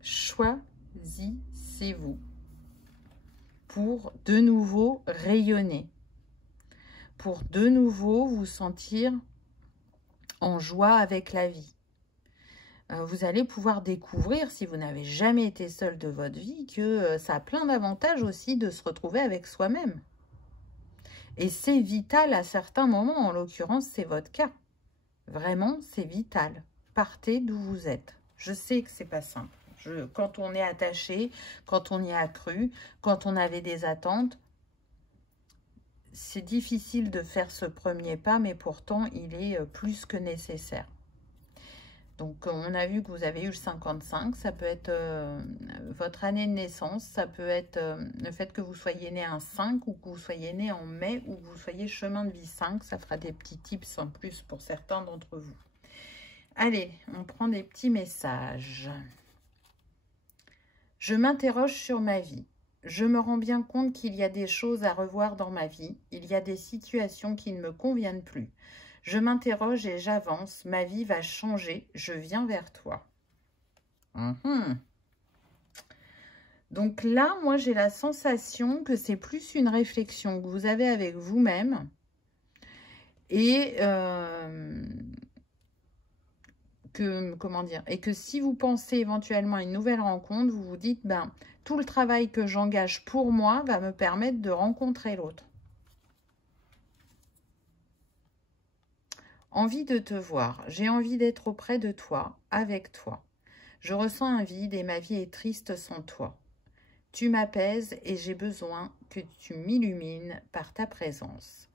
Choisissez-vous pour de nouveau rayonner, pour de nouveau vous sentir en joie avec la vie. Vous allez pouvoir découvrir, si vous n'avez jamais été seul de votre vie, que ça a plein d'avantages aussi de se retrouver avec soi-même. Et c'est vital à certains moments, en l'occurrence, c'est votre cas. Vraiment, c'est vital. Partez d'où vous êtes. Je sais que c'est pas simple. Quand on est attaché, quand on y est accru, quand on avait des attentes, c'est difficile de faire ce premier pas, mais pourtant, il est plus que nécessaire. Donc, on a vu que vous avez eu le 55, ça peut être votre année de naissance, ça peut être le fait que vous soyez né un 5 ou que vous soyez né en mai ou que vous soyez chemin de vie 5, ça fera des petits tips en plus pour certains d'entre vous. Allez, on prend des petits messages. Je m'interroge sur ma vie. Je me rends bien compte qu'il y a des choses à revoir dans ma vie. Il y a des situations qui ne me conviennent plus. Je m'interroge et j'avance. Ma vie va changer. Je viens vers toi. Donc là, moi, j'ai la sensation que c'est plus une réflexion que vous avez avec vous-même. Et que si vous pensez éventuellement à une nouvelle rencontre, vous vous dites, tout le travail que j'engage pour moi va me permettre de rencontrer l'autre. Envie de te voir, j'ai envie d'être auprès de toi, avec toi. Je ressens un vide et ma vie est triste sans toi. Tu m'apaises et j'ai besoin que tu m'illumines par ta présence.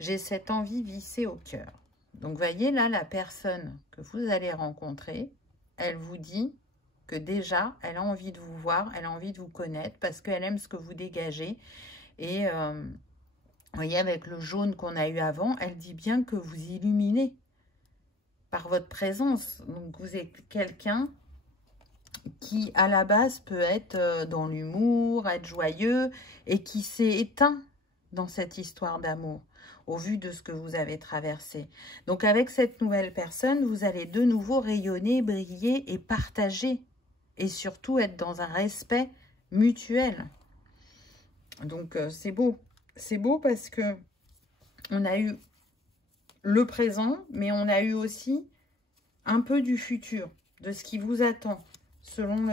J'ai cette envie vissée au cœur. Donc, voyez là, la personne que vous allez rencontrer, elle vous dit que déjà, elle a envie de vous voir, elle a envie de vous connaître parce qu'elle aime ce que vous dégagez. Et vous voyez, avec le jaune qu'on a eu avant, elle dit bien que vous illuminez par votre présence. Donc, vous êtes quelqu'un qui, à la base, peut être dans l'humour, être joyeux, et qui s'est éteint dans cette histoire d'amour, au vu de ce que vous avez traversé. Donc, avec cette nouvelle personne, vous allez de nouveau rayonner, briller et partager, et surtout être dans un respect mutuel. Donc, c'est beau. C'est beau parce que on a eu le présent, mais on a eu aussi un peu du futur, de ce qui vous attend, selon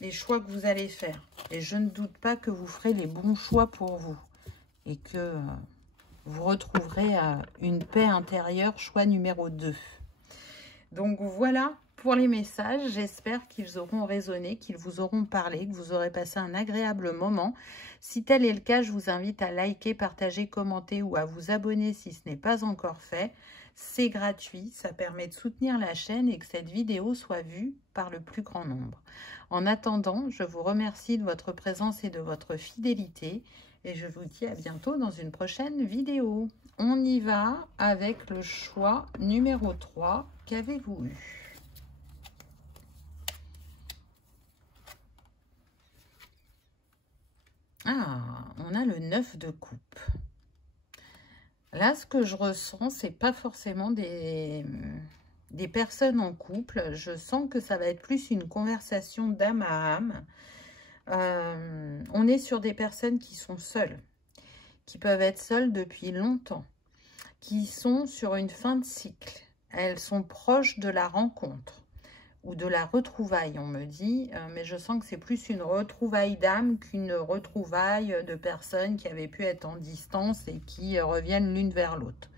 les choix que vous allez faire. Et je ne doute pas que vous ferez les bons choix pour vous. Et que vous retrouverez une paix intérieure, choix numéro 2. Donc voilà pour les messages. J'espère qu'ils auront résonné, qu'ils vous auront parlé, que vous aurez passé un agréable moment. Si tel est le cas, je vous invite à liker, partager, commenter ou à vous abonner si ce n'est pas encore fait. C'est gratuit, ça permet de soutenir la chaîne et que cette vidéo soit vue par le plus grand nombre. En attendant, je vous remercie de votre présence et de votre fidélité et je vous dis à bientôt dans une prochaine vidéo. On y va avec le choix numéro 3. Qu'avez-vous eu ? Ah, on a le 9 de coupe. Là, ce que je ressens, c'est pas forcément des personnes en couple. Je sens que ça va être plus une conversation d'âme à âme. On est sur des personnes qui sont seules, qui peuvent être seules depuis longtemps, qui sont sur une fin de cycle. Elles sont proches de la rencontre ou de la retrouvaille, on me dit, mais je sens que c'est plus une retrouvaille d'âme qu'une retrouvaille de personnes qui avaient pu être en distance et qui reviennent l'une vers l'autre.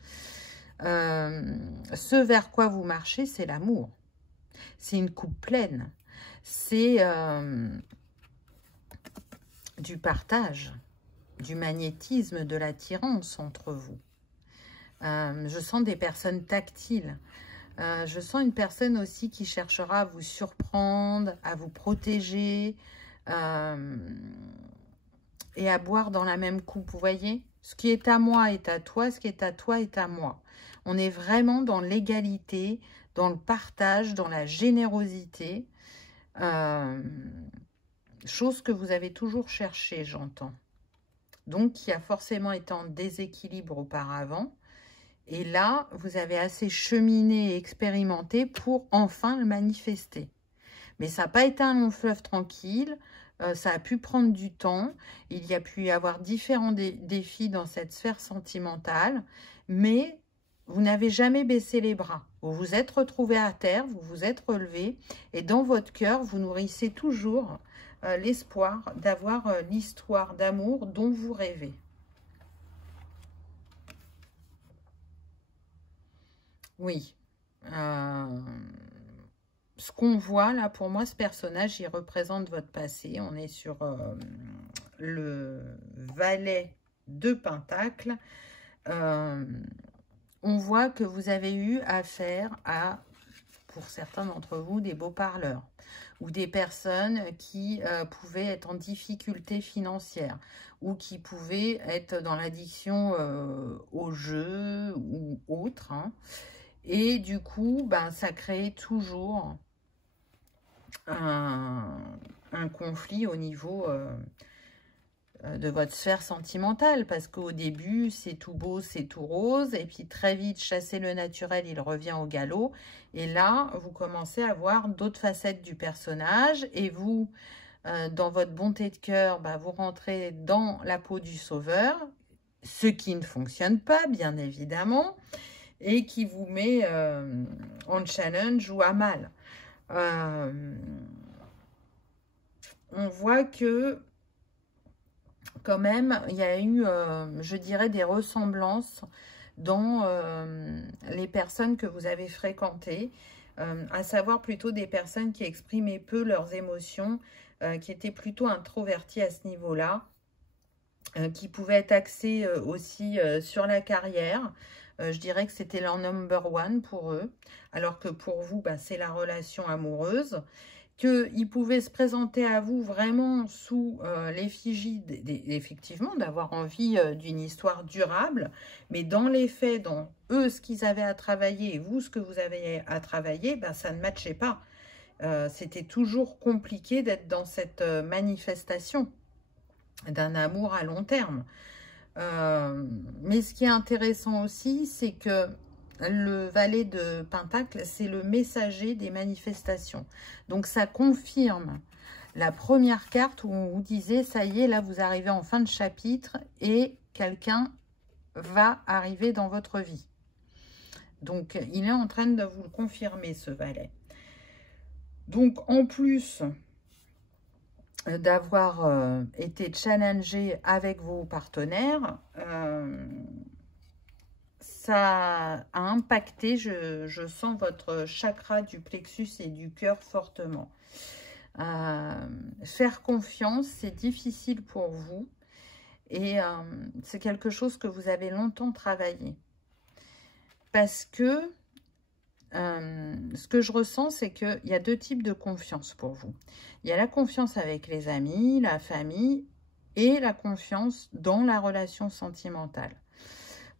Ce vers quoi vous marchez, c'est l'amour. C'est une coupe pleine. C'est du partage, du magnétisme, de l'attirance entre vous. Je sens des personnes tactiles. Je sens une personne aussi qui cherchera à vous surprendre, à vous protéger et à boire dans la même coupe. Vous voyez, ce qui est à moi est à toi, ce qui est à toi est à moi. On est vraiment dans l'égalité, dans le partage, dans la générosité. Chose que vous avez toujours cherché, j'entends. Donc, qui a forcément été en déséquilibre auparavant. Et là, vous avez assez cheminé et expérimenté pour enfin le manifester. Mais ça n'a pas été un long fleuve tranquille. Ça a pu prendre du temps. Il y a pu y avoir différents défis dans cette sphère sentimentale. Mais vous n'avez jamais baissé les bras. Vous vous êtes retrouvé à terre, vous vous êtes relevé. Et dans votre cœur, vous nourrissez toujours l'espoir d'avoir l'histoire d'amour dont vous rêvez. Oui. Ce qu'on voit là, pour moi, ce personnage, il représente votre passé. On est sur le valet de Pentacle. On voit que vous avez eu affaire à, pour certains d'entre vous, des beaux parleurs ou des personnes qui pouvaient être en difficulté financière ou qui pouvaient être dans l'addiction au jeu ou autre. Hein. Et du coup, ben, ça crée toujours un conflit au niveau de votre sphère sentimentale. Parce qu'au début, c'est tout beau, c'est tout rose. Et puis très vite, chasser le naturel, il revient au galop. Et là, vous commencez à voir d'autres facettes du personnage. Et vous, dans votre bonté de cœur, ben, vous rentrez dans la peau du sauveur. Ce qui ne fonctionne pas, bien évidemment. Et qui vous met en challenge ou à mal. On voit que quand même, il y a eu, je dirais, des ressemblances dans les personnes que vous avez fréquentées, à savoir plutôt des personnes qui exprimaient peu leurs émotions, qui étaient plutôt introverties à ce niveau-là. qui pouvait être axé aussi sur la carrière. Je dirais que c'était leur number one pour eux, alors que pour vous, bah, c'est la relation amoureuse. Qu'ils pouvaient se présenter à vous vraiment sous l'effigie, effectivement, d'avoir envie d'une histoire durable, mais dans les faits, dans eux, ce qu'ils avaient à travailler, et vous, ce que vous avez à travailler, ben, ça ne matchait pas. C'était toujours compliqué d'être dans cette manifestation d'un amour à long terme. Mais ce qui est intéressant aussi, c'est que le valet de Pentacle, c'est le messager des manifestations. Donc, ça confirme la première carte où on vous disait, ça y est, là, vous arrivez en fin de chapitre et quelqu'un va arriver dans votre vie. Donc, il est en train de vous le confirmer, ce valet. Donc, en plus d'avoir été challengé avec vos partenaires, ça a impacté, je sens votre chakra du plexus et du cœur fortement. Faire confiance, c'est difficile pour vous et c'est quelque chose que vous avez longtemps travaillé. Parce que ce que je ressens, c'est qu'il y a deux types de confiance pour vous. Il y a la confiance avec les amis, la famille et la confiance dans la relation sentimentale.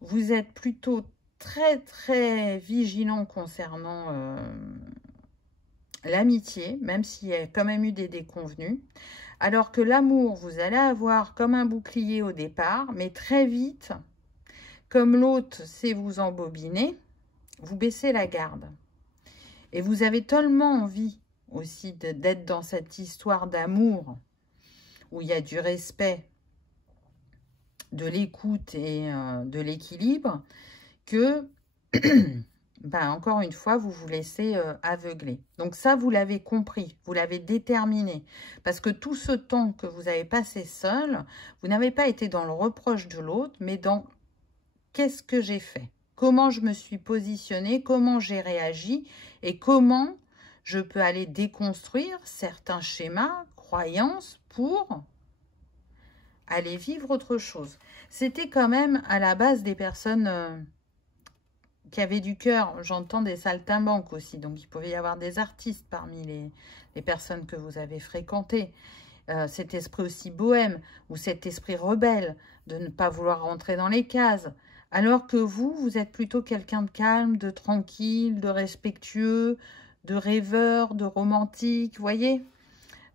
Vous êtes plutôt très vigilant concernant l'amitié, même s'il y a quand même eu des déconvenus. Alors que l'amour, vous allez avoir comme un bouclier au départ, mais très vite, comme l'autre sait vous embobiner, vous baissez la garde. Et vous avez tellement envie aussi d'être dans cette histoire d'amour où il y a du respect, de l'écoute et de l'équilibre que, ben, encore une fois, vous vous laissez aveugler. Donc ça, vous l'avez compris, vous l'avez déterminé. Parce que tout ce temps que vous avez passé seul, vous n'avez pas été dans le reproche de l'autre, mais dans qu'est-ce que j'ai fait ? Comment je me suis positionnée, comment j'ai réagi et comment je peux aller déconstruire certains schémas, croyances pour aller vivre autre chose. C'était quand même à la base des personnes qui avaient du cœur. J'entends des saltimbanques aussi, donc il pouvait y avoir des artistes parmi les personnes que vous avez fréquentées. Cet esprit aussi bohème ou cet esprit rebelle de ne pas vouloir rentrer dans les cases. Alors que vous, vous êtes plutôt quelqu'un de calme, de tranquille, de respectueux, de rêveur, de romantique, vous voyez ?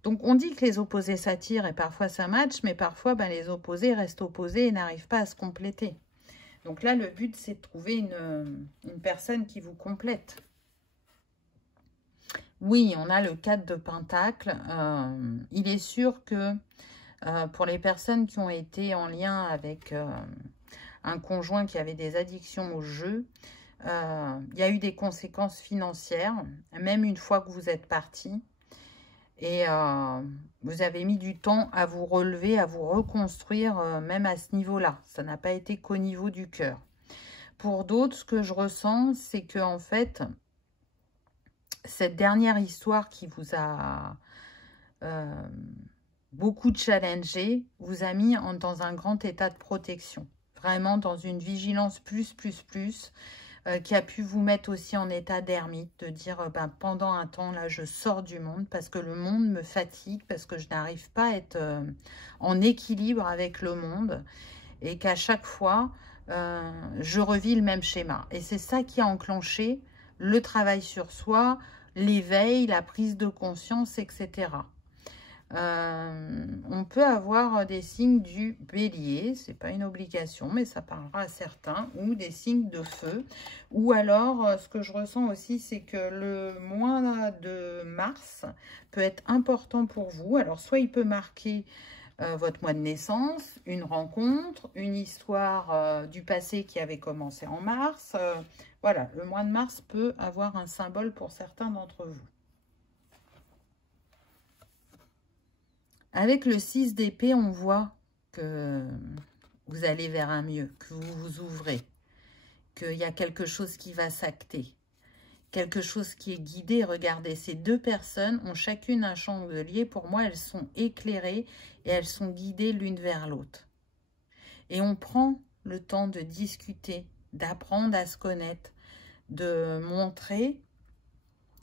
Donc, on dit que les opposés s'attirent et parfois ça match, mais parfois, ben, les opposés restent opposés et n'arrivent pas à se compléter. Donc là, le but, c'est de trouver une personne qui vous complète. Oui, on a le 4 de Pentacle. Il est sûr que pour les personnes qui ont été en lien avec un conjoint qui avait des addictions au jeu, il y a eu des conséquences financières, même une fois que vous êtes parti. Et vous avez mis du temps à vous relever, à vous reconstruire, même à ce niveau-là. Ça n'a pas été qu'au niveau du cœur. Pour d'autres, ce que je ressens, c'est que en fait, cette dernière histoire qui vous a beaucoup challengé, vous a mis dans un grand état de protection. Vraiment dans une vigilance plus, qui a pu vous mettre aussi en état d'ermite, de dire ben, pendant un temps, là, je sors du monde parce que le monde me fatigue, parce que je n'arrive pas à être en équilibre avec le monde et qu'à chaque fois, je revis le même schéma. Et c'est ça qui a enclenché le travail sur soi, l'éveil, la prise de conscience, etc. On peut avoir des signes du bélier, c'est pas une obligation, mais ça parlera à certains, ou des signes de feu. Ou alors, ce que je ressens aussi, c'est que le mois de mars peut être important pour vous. Alors, soit il peut marquer votre mois de naissance, une rencontre, une histoire du passé qui avait commencé en mars. Voilà, le mois de mars peut avoir un symbole pour certains d'entre vous. Avec le 6 d'épée, on voit que vous allez vers un mieux, que vous vous ouvrez, qu'il y a quelque chose qui va s'acter, quelque chose qui est guidé. Regardez, ces deux personnes ont chacune un chandelier. Pour moi, elles sont éclairées et elles sont guidées l'une vers l'autre. Et on prend le temps de discuter, d'apprendre à se connaître, de montrer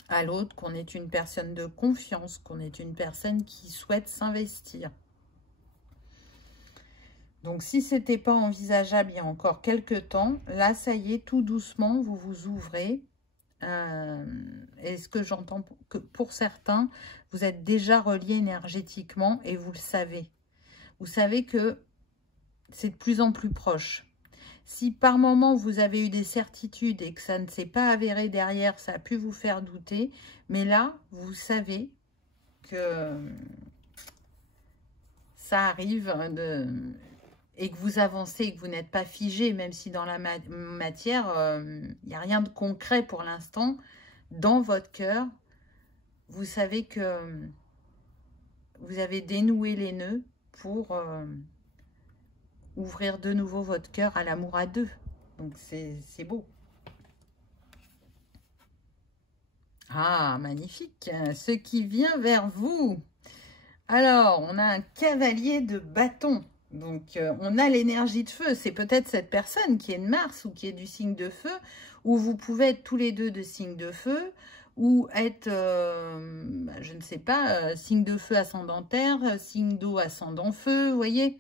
à l'autre qu'on est une personne de confiance, qu'on est une personne qui souhaite s'investir. Donc, si ce n'était pas envisageable il y a encore quelques temps, là, ça y est, tout doucement, vous vous ouvrez. Et ce que j'entends, que pour certains, vous êtes déjà reliés énergétiquement et vous le savez. Vous savez que c'est de plus en plus proche. Si par moment vous avez eu des certitudes et que ça ne s'est pas avéré derrière, ça a pu vous faire douter, mais là, vous savez que ça arrive et que vous avancez et que vous n'êtes pas figé, même si dans la matière, il n'y a rien de concret pour l'instant, dans votre cœur, vous savez que vous avez dénoué les nœuds pour ouvrir de nouveau votre cœur à l'amour à deux. Donc, c'est beau. Ah, magnifique. Ce qui vient vers vous. Alors, on a un cavalier de bâton. Donc, on a l'énergie de feu. C'est peut-être cette personne qui est de Mars ou qui est du signe de feu, ou vous pouvez être tous les deux de signe de feu, ou être, je ne sais pas, signe de feu ascendant terre, signe d'eau ascendant feu, vous voyez.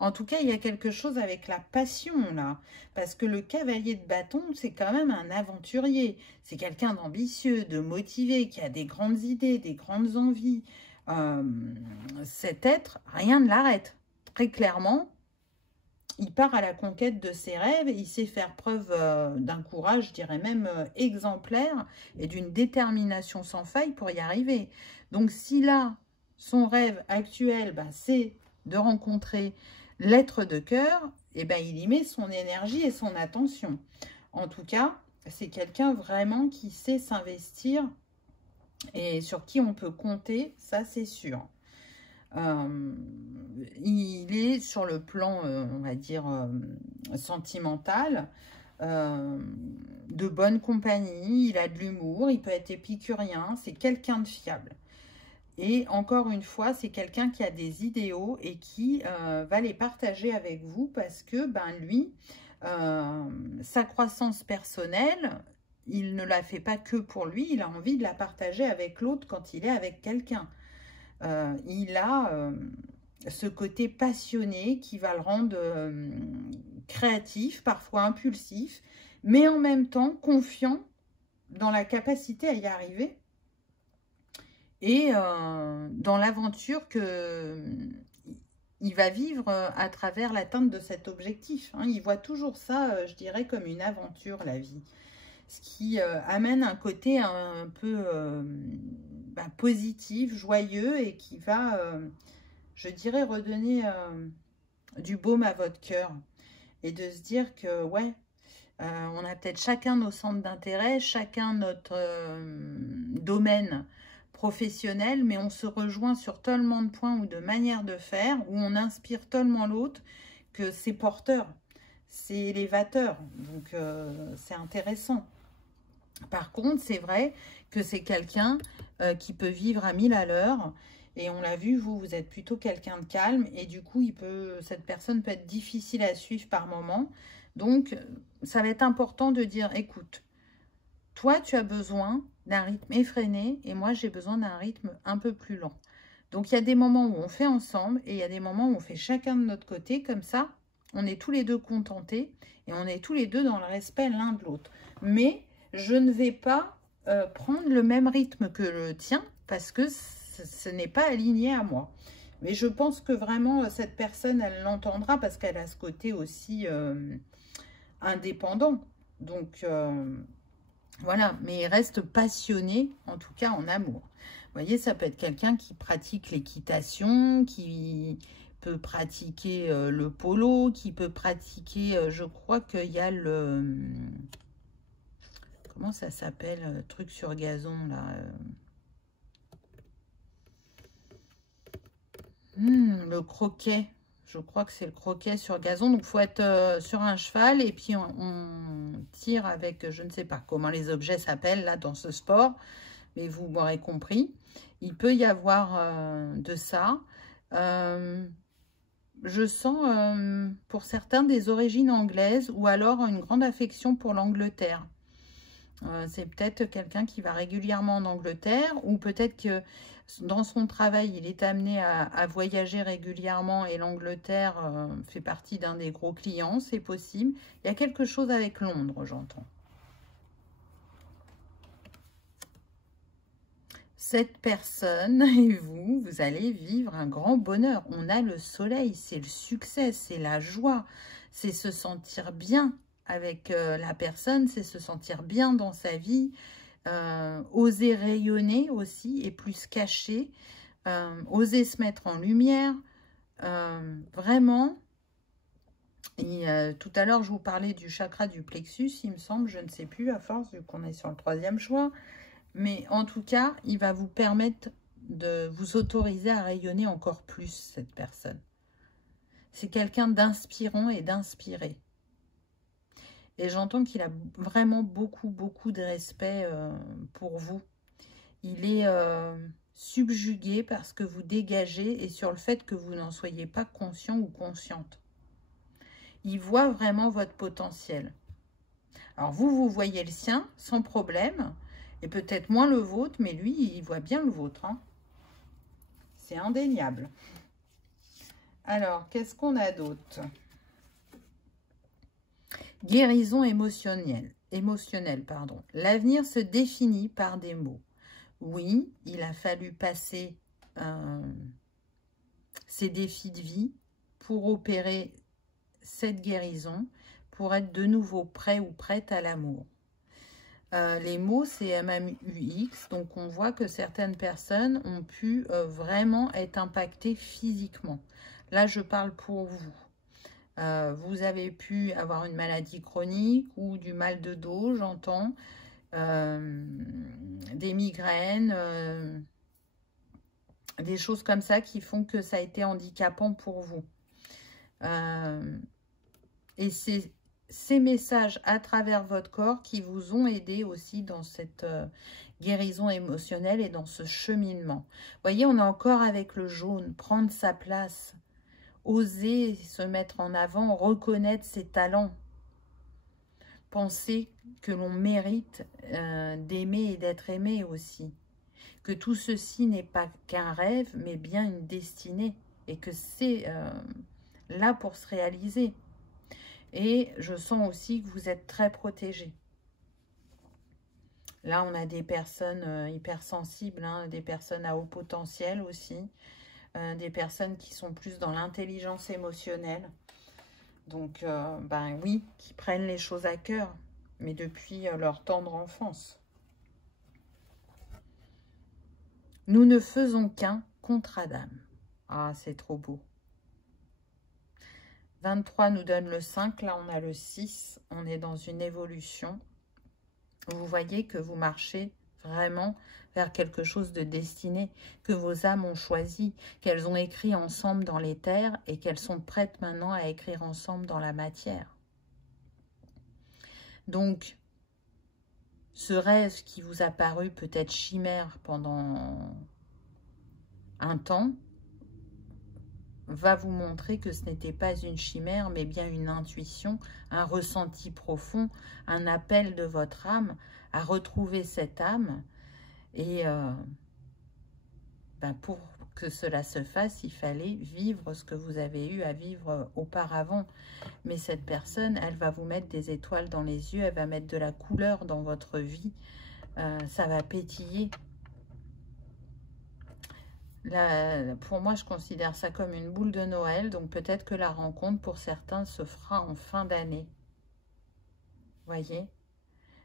En tout cas, il y a quelque chose avec la passion, là. Parce que le cavalier de bâton, c'est quand même un aventurier. C'est quelqu'un d'ambitieux, de motivé, qui a des grandes idées, des grandes envies. Cet être, rien ne l'arrête. Très clairement, il part à la conquête de ses rêves. Et il sait faire preuve d'un courage, je dirais même exemplaire, et d'une détermination sans faille pour y arriver. Donc, si là, son rêve actuel, c'est de rencontrer l'être de cœur, eh ben, il y met son énergie et son attention. En tout cas, c'est quelqu'un vraiment qui sait s'investir et sur qui on peut compter, ça c'est sûr. Il est sur le plan, on va dire, sentimental, de bonne compagnie, il a de l'humour, il peut être épicurien, c'est quelqu'un de fiable. Et encore une fois, c'est quelqu'un qui a des idéaux et qui va les partager avec vous parce que lui, sa croissance personnelle, il ne la fait pas que pour lui, il a envie de la partager avec l'autre quand il est avec quelqu'un. Il a ce côté passionné qui va le rendre créatif, parfois impulsif, mais en même temps confiant dans la capacité à y arriver. Et dans l'aventure qu'il va vivre à travers l'atteinte de cet objectif. Hein. Il voit toujours ça, je dirais, comme une aventure, la vie. Ce qui amène un côté un peu positif, joyeux, et qui va, je dirais, redonner du baume à votre cœur. Et de se dire que, ouais, on a peut-être chacun nos centres d'intérêt, chacun notre domaine professionnel, mais on se rejoint sur tellement de points ou de manières de faire, où on inspire tellement l'autre que c'est porteur, c'est élévateur, donc c'est intéressant. Par contre, c'est vrai que c'est quelqu'un qui peut vivre à 1000 à l'heure, et on l'a vu, vous êtes plutôt quelqu'un de calme, et du coup, cette personne peut être difficile à suivre par moment. Donc, ça va être important de dire, écoute, toi, tu as besoin d'un rythme effréné et moi, j'ai besoin d'un rythme un peu plus lent. Donc, il y a des moments où on fait ensemble et il y a des moments où on fait chacun de notre côté. Comme ça, on est tous les deux contentés et on est tous les deux dans le respect l'un de l'autre. Mais je ne vais pas prendre le même rythme que le tien parce que ce n'est pas aligné à moi. Mais je pense que vraiment, cette personne, elle l'entendra parce qu'elle a ce côté aussi indépendant. Donc, voilà, mais il reste passionné, en tout cas en amour. Vous voyez, ça peut être quelqu'un qui pratique l'équitation, qui peut pratiquer le polo, qui peut pratiquer, je crois qu'il y a le... Comment ça s'appelle, truc sur gazon, là le croquet. Je crois que c'est le croquet sur gazon. Donc, il faut être sur un cheval et puis on tire avec, je ne sais pas comment les objets s'appellent là dans ce sport. Mais vous m'aurez compris. Il peut y avoir de ça. je sens pour certains des origines anglaises ou alors une grande affection pour l'Angleterre. C'est peut-être quelqu'un qui va régulièrement en Angleterre ou peut-être que dans son travail, il est amené à voyager régulièrement et l'Angleterre fait partie d'un des gros clients, c'est possible. Il y a quelque chose avec Londres, j'entends. Cette personne et vous, vous allez vivre un grand bonheur. On a le soleil, c'est le succès, c'est la joie, c'est se sentir bien avec la personne, c'est se sentir bien dans sa vie, oser rayonner aussi et plus cacher, oser se mettre en lumière, vraiment. Et tout à l'heure, je vous parlais du chakra du plexus, il me semble, je ne sais plus à force, vu qu'on est sur le 3e choix. Mais en tout cas, il va vous permettre de vous autoriser à rayonner encore plus, cette personne. C'est quelqu'un d'inspirant et d'inspiré. Et j'entends qu'il a vraiment beaucoup de respect pour vous. Il est subjugué par ce que vous dégagez et sur le fait que vous n'en soyez pas conscient ou consciente. Il voit vraiment votre potentiel. Alors vous voyez le sien sans problème. Et peut-être moins le vôtre, mais lui, il voit bien le vôtre. Hein. C'est indéniable. Alors, qu'est-ce qu'on a d'autre? Guérison émotionnelle. Pardon. L'avenir se définit par des mots. Oui, il a fallu passer ces défis de vie pour opérer cette guérison, pour être de nouveau prêt ou prête à l'amour. Les mots, c'est MAUX, donc on voit que certaines personnes ont pu vraiment être impactées physiquement. Là, je parle pour vous. Vous avez pu avoir une maladie chronique ou du mal de dos, j'entends, des migraines, des choses comme ça qui font que ça a été handicapant pour vous. Et c'est ces messages à travers votre corps qui vous ont aidé aussi dans cette guérison émotionnelle et dans ce cheminement. Vous voyez, on est encore avec le jaune, prendre sa place, oser se mettre en avant, reconnaître ses talents, penser que l'on mérite d'aimer et d'être aimé aussi, que tout ceci n'est pas qu'un rêve, mais bien une destinée, et que c'est là pour se réaliser. Et je sens aussi que vous êtes très protégés. Là, on a des personnes hypersensibles, hein, des personnes à haut potentiel aussi, des personnes qui sont plus dans l'intelligence émotionnelle. Donc, ben oui, qui prennent les choses à cœur, mais depuis leur tendre enfance. Nous ne faisons qu'un contre Adam. Ah, c'est trop beau. 23 nous donne le 5, là on a le 6, on est dans une évolution. Vous voyez que vous marchez vraiment vers quelque chose de destiné, que vos âmes ont choisi, qu'elles ont écrit ensemble dans les terres et qu'elles sont prêtes maintenant à écrire ensemble dans la matière. Donc, ce rêve qui vous a paru peut-être chimère pendant un temps, va vous montrer que ce n'était pas une chimère, mais bien une intuition, un ressenti profond, un appel de votre âme à retrouver cette âme. Et ben pour que cela se fasse, il fallait vivre ce que vous avez eu à vivre auparavant. Mais cette personne, elle va vous mettre des étoiles dans les yeux, elle va mettre de la couleur dans votre vie, ça va pétiller. Là, pour moi, je considère ça comme une boule de Noël, donc peut-être que la rencontre, pour certains, se fera en fin d'année. Voyez?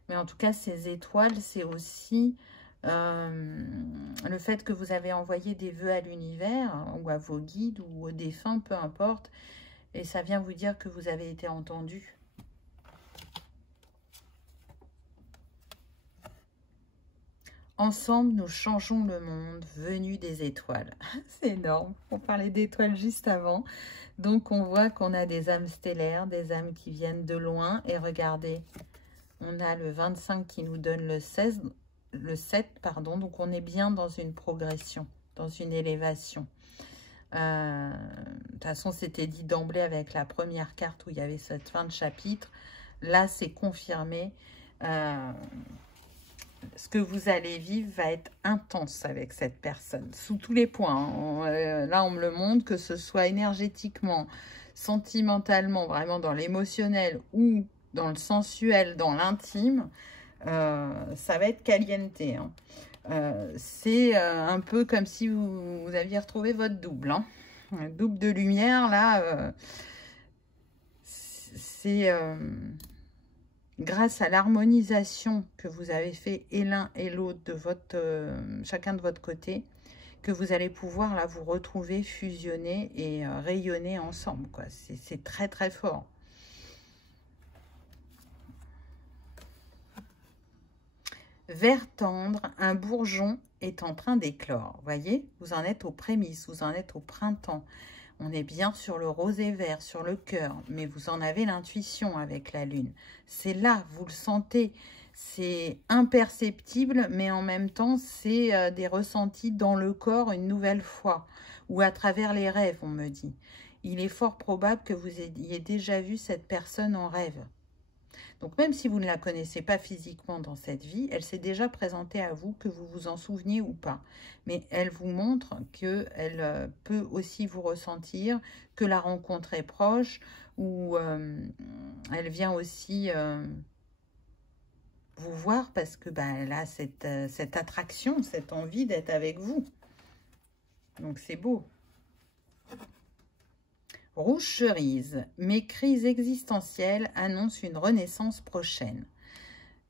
Mais en tout cas, ces étoiles, c'est aussi le fait que vous avez envoyé des vœux à l'univers, hein, ou à vos guides, ou aux défunts, peu importe, et ça vient vous dire que vous avez été entendu. Ensemble, nous changeons le monde, venu des étoiles. C'est énorme, on parlait d'étoiles juste avant. Donc, on voit qu'on a des âmes stellaires, des âmes qui viennent de loin. Et regardez, on a le 25 qui nous donne le 7, pardon. Donc, on est bien dans une progression, dans une élévation. De toute façon, c'était dit d'emblée avec la première carte où il y avait cette fin de chapitre. Là, c'est confirmé. Ce que vous allez vivre va être intense avec cette personne, sous tous les points. Hein. Là, on me le montre, que ce soit énergétiquement, sentimentalement, vraiment dans l'émotionnel ou dans le sensuel, dans l'intime, ça va être caliente. Hein. C'est un peu comme si vous aviez retrouvé votre double. Hein. Un double de lumière, là, c'est... grâce à l'harmonisation que vous avez fait et l'un et l'autre de votre chacun de votre côté, que vous allez pouvoir là vous retrouver, fusionner et rayonner ensemble, quoi. C'est très très fort. Vert tendre, un bourgeon est en train d'éclore. Voyez, vous en êtes aux prémices, vous en êtes au printemps. On est bien sur le rosé vert, sur le cœur, mais vous en avez l'intuition avec la lune. C'est là, vous le sentez. C'est imperceptible, mais en même temps, c'est des ressentis dans le corps une nouvelle fois, ou à travers les rêves, on me dit. Il est fort probable que vous ayez déjà vu cette personne en rêve. Donc même si vous ne la connaissez pas physiquement dans cette vie, elle s'est déjà présentée à vous, que vous vous en souveniez ou pas. Mais elle vous montre qu'elle peut aussi vous ressentir, que la rencontre est proche, ou elle vient aussi vous voir parce que elle a cette attraction, cette envie d'être avec vous. Donc c'est beau. Rouge cerise, mes crises existentielles annoncent une renaissance prochaine.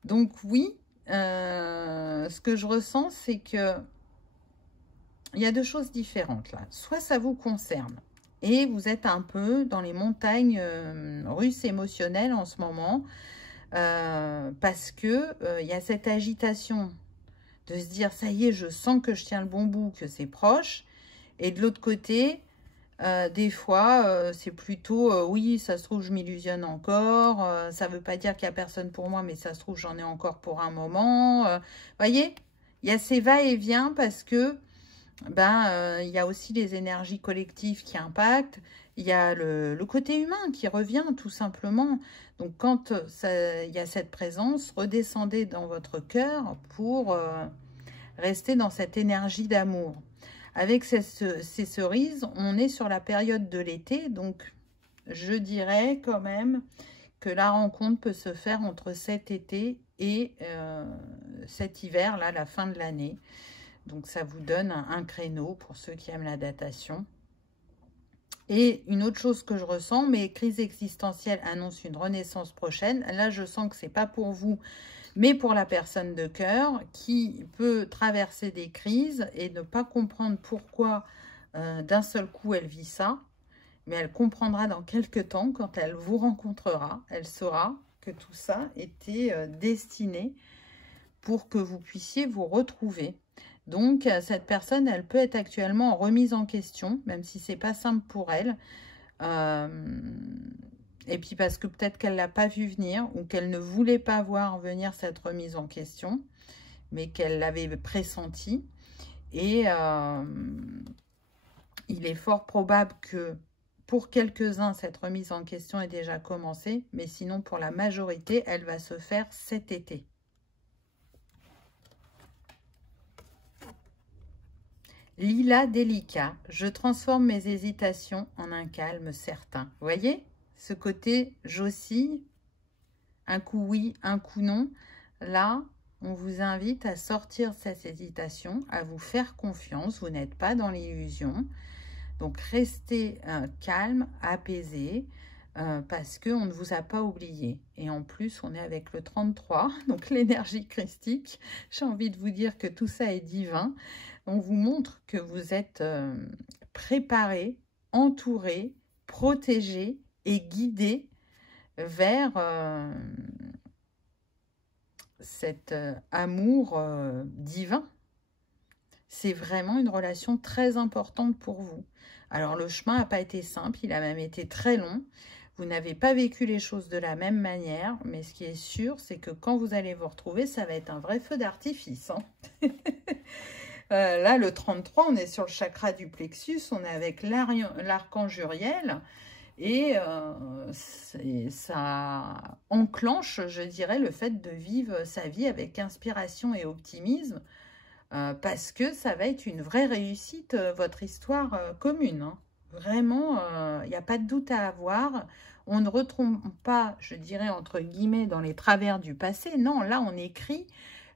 Donc oui, ce que je ressens, c'est que il y a deux choses différentes là. Soit ça vous concerne et vous êtes un peu dans les montagnes russes émotionnelles en ce moment, parce que il y a cette agitation de se dire ça y est, je sens que je tiens le bon bout, que c'est proche, et de l'autre côté, des fois, c'est plutôt, oui, ça se trouve, je m'illusionne encore, ça ne veut pas dire qu'il n'y a personne pour moi, mais ça se trouve, j'en ai encore pour un moment. Voyez, il y a ces va-et-vient parce que, il y a aussi les énergies collectives qui impactent, il y a le côté humain qui revient tout simplement. Donc, quand il y a cette présence, redescendez dans votre cœur pour rester dans cette énergie d'amour. Avec ces cerises, on est sur la période de l'été, donc je dirais quand même que la rencontre peut se faire entre cet été et cet hiver, là, la fin de l'année. Donc ça vous donne un créneau pour ceux qui aiment la datation. Et une autre chose que je ressens, mes crises existentielles annoncent une renaissance prochaine. Là, je sens que ce n'est pas pour vous, mais pour la personne de cœur qui peut traverser des crises et ne pas comprendre pourquoi d'un seul coup elle vit ça, mais elle comprendra dans quelques temps, quand elle vous rencontrera, elle saura que tout ça était destiné pour que vous puissiez vous retrouver. Donc cette personne, elle peut être actuellement en remise en question, même si c'est pas simple pour elle. Et puis parce que peut-être qu'elle ne l'a pas vu venir ou qu'elle ne voulait pas voir venir cette remise en question, mais qu'elle l'avait pressenti. Et il est fort probable que pour quelques-uns, cette remise en question est déjà commencée, mais sinon pour la majorité, elle va se faire cet été. Lila délicat, je transforme mes hésitations en un calme certain. Vous voyez, ce côté j'oscille, un coup oui, un coup non. Là, on vous invite à sortir de cette hésitation, à vous faire confiance. Vous n'êtes pas dans l'illusion. Donc, restez calme, apaisé, parce qu'on ne vous a pas oublié. Et en plus, on est avec le 33, donc l'énergie christique. J'ai envie de vous dire que tout ça est divin. On vous montre que vous êtes préparé, entouré, protégé et guidé vers cet amour divin. C'est vraiment une relation très importante pour vous. Alors, le chemin n'a pas été simple, il a même été très long. Vous n'avez pas vécu les choses de la même manière, mais ce qui est sûr, c'est que quand vous allez vous retrouver, ça va être un vrai feu d'artifice. Hein. Là, le 33, on est sur le chakra du plexus, on est avec l'archange Uriel. Et ça enclenche, je dirais, le fait de vivre sa vie avec inspiration et optimisme, parce que ça va être une vraie réussite, votre histoire commune. Hein. Vraiment, il n'y a pas de doute à avoir. On ne retombe pas, je dirais, entre guillemets, dans les travers du passé. Non, là, on écrit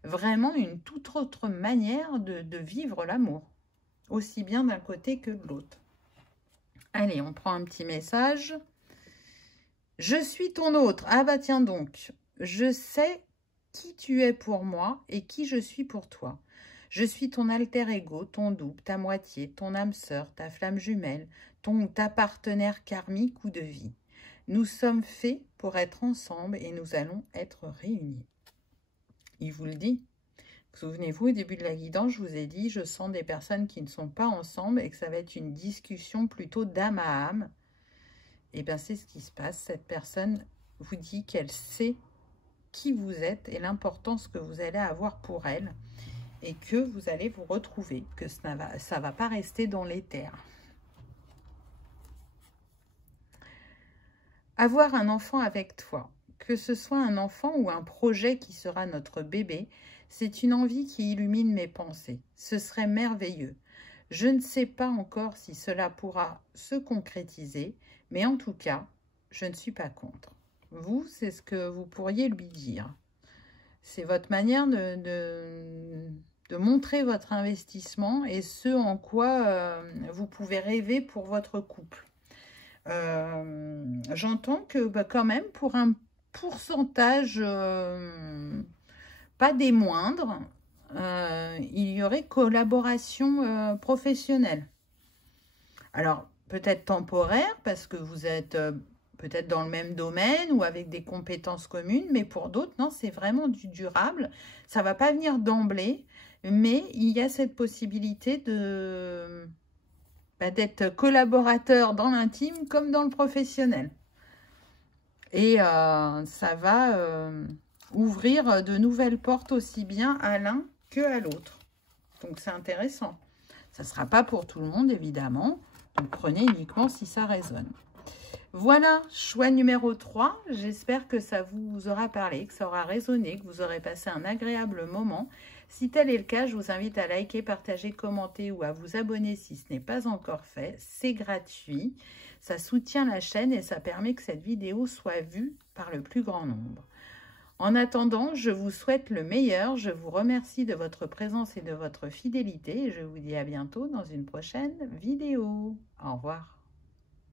vraiment une toute autre manière de vivre l'amour, aussi bien d'un côté que de l'autre. Allez, on prend un petit message. Je suis ton autre. Ah bah tiens donc, je sais qui tu es pour moi et qui je suis pour toi. Je suis ton alter ego, ton double, ta moitié, ton âme sœur, ta flamme jumelle, ton ou ta partenaire karmique ou de vie. Nous sommes faits pour être ensemble et nous allons être réunis. Il vous le dit. Souvenez-vous, au début de la guidance, je vous ai dit, je sens des personnes qui ne sont pas ensemble et que ça va être une discussion plutôt d'âme à âme. Et bien, c'est ce qui se passe. Cette personne vous dit qu'elle sait qui vous êtes et l'importance que vous allez avoir pour elle et que vous allez vous retrouver, que ça ne va pas rester dans l'éther. Avoir un enfant avec toi, que ce soit un enfant ou un projet qui sera notre bébé, c'est une envie qui illumine mes pensées. Ce serait merveilleux. Je ne sais pas encore si cela pourra se concrétiser, mais en tout cas, je ne suis pas contre. Vous, c'est ce que vous pourriez lui dire. C'est votre manière de montrer votre investissement et ce en quoi vous pouvez rêver pour votre couple. J'entends que quand même, pour un pourcentage pas des moindres, il y aurait collaboration professionnelle. Alors, peut-être temporaire, parce que vous êtes peut-être dans le même domaine ou avec des compétences communes, mais pour d'autres, non, c'est vraiment du durable. Ça ne va pas venir d'emblée, mais il y a cette possibilité d'être collaborateur dans l'intime comme dans le professionnel. Et ça va ouvrir de nouvelles portes aussi bien à l'un que à l'autre. Donc, c'est intéressant. Ça ne sera pas pour tout le monde, évidemment. Donc, prenez uniquement si ça résonne. Voilà, choix numéro 3. J'espère que ça vous aura parlé, que ça aura résonné, que vous aurez passé un agréable moment. Si tel est le cas, je vous invite à liker, partager, commenter ou à vous abonner si ce n'est pas encore fait. C'est gratuit. Ça soutient la chaîne et ça permet que cette vidéo soit vue par le plus grand nombre. En attendant, je vous souhaite le meilleur. Je vous remercie de votre présence et de votre fidélité. Et je vous dis à bientôt dans une prochaine vidéo. Au revoir.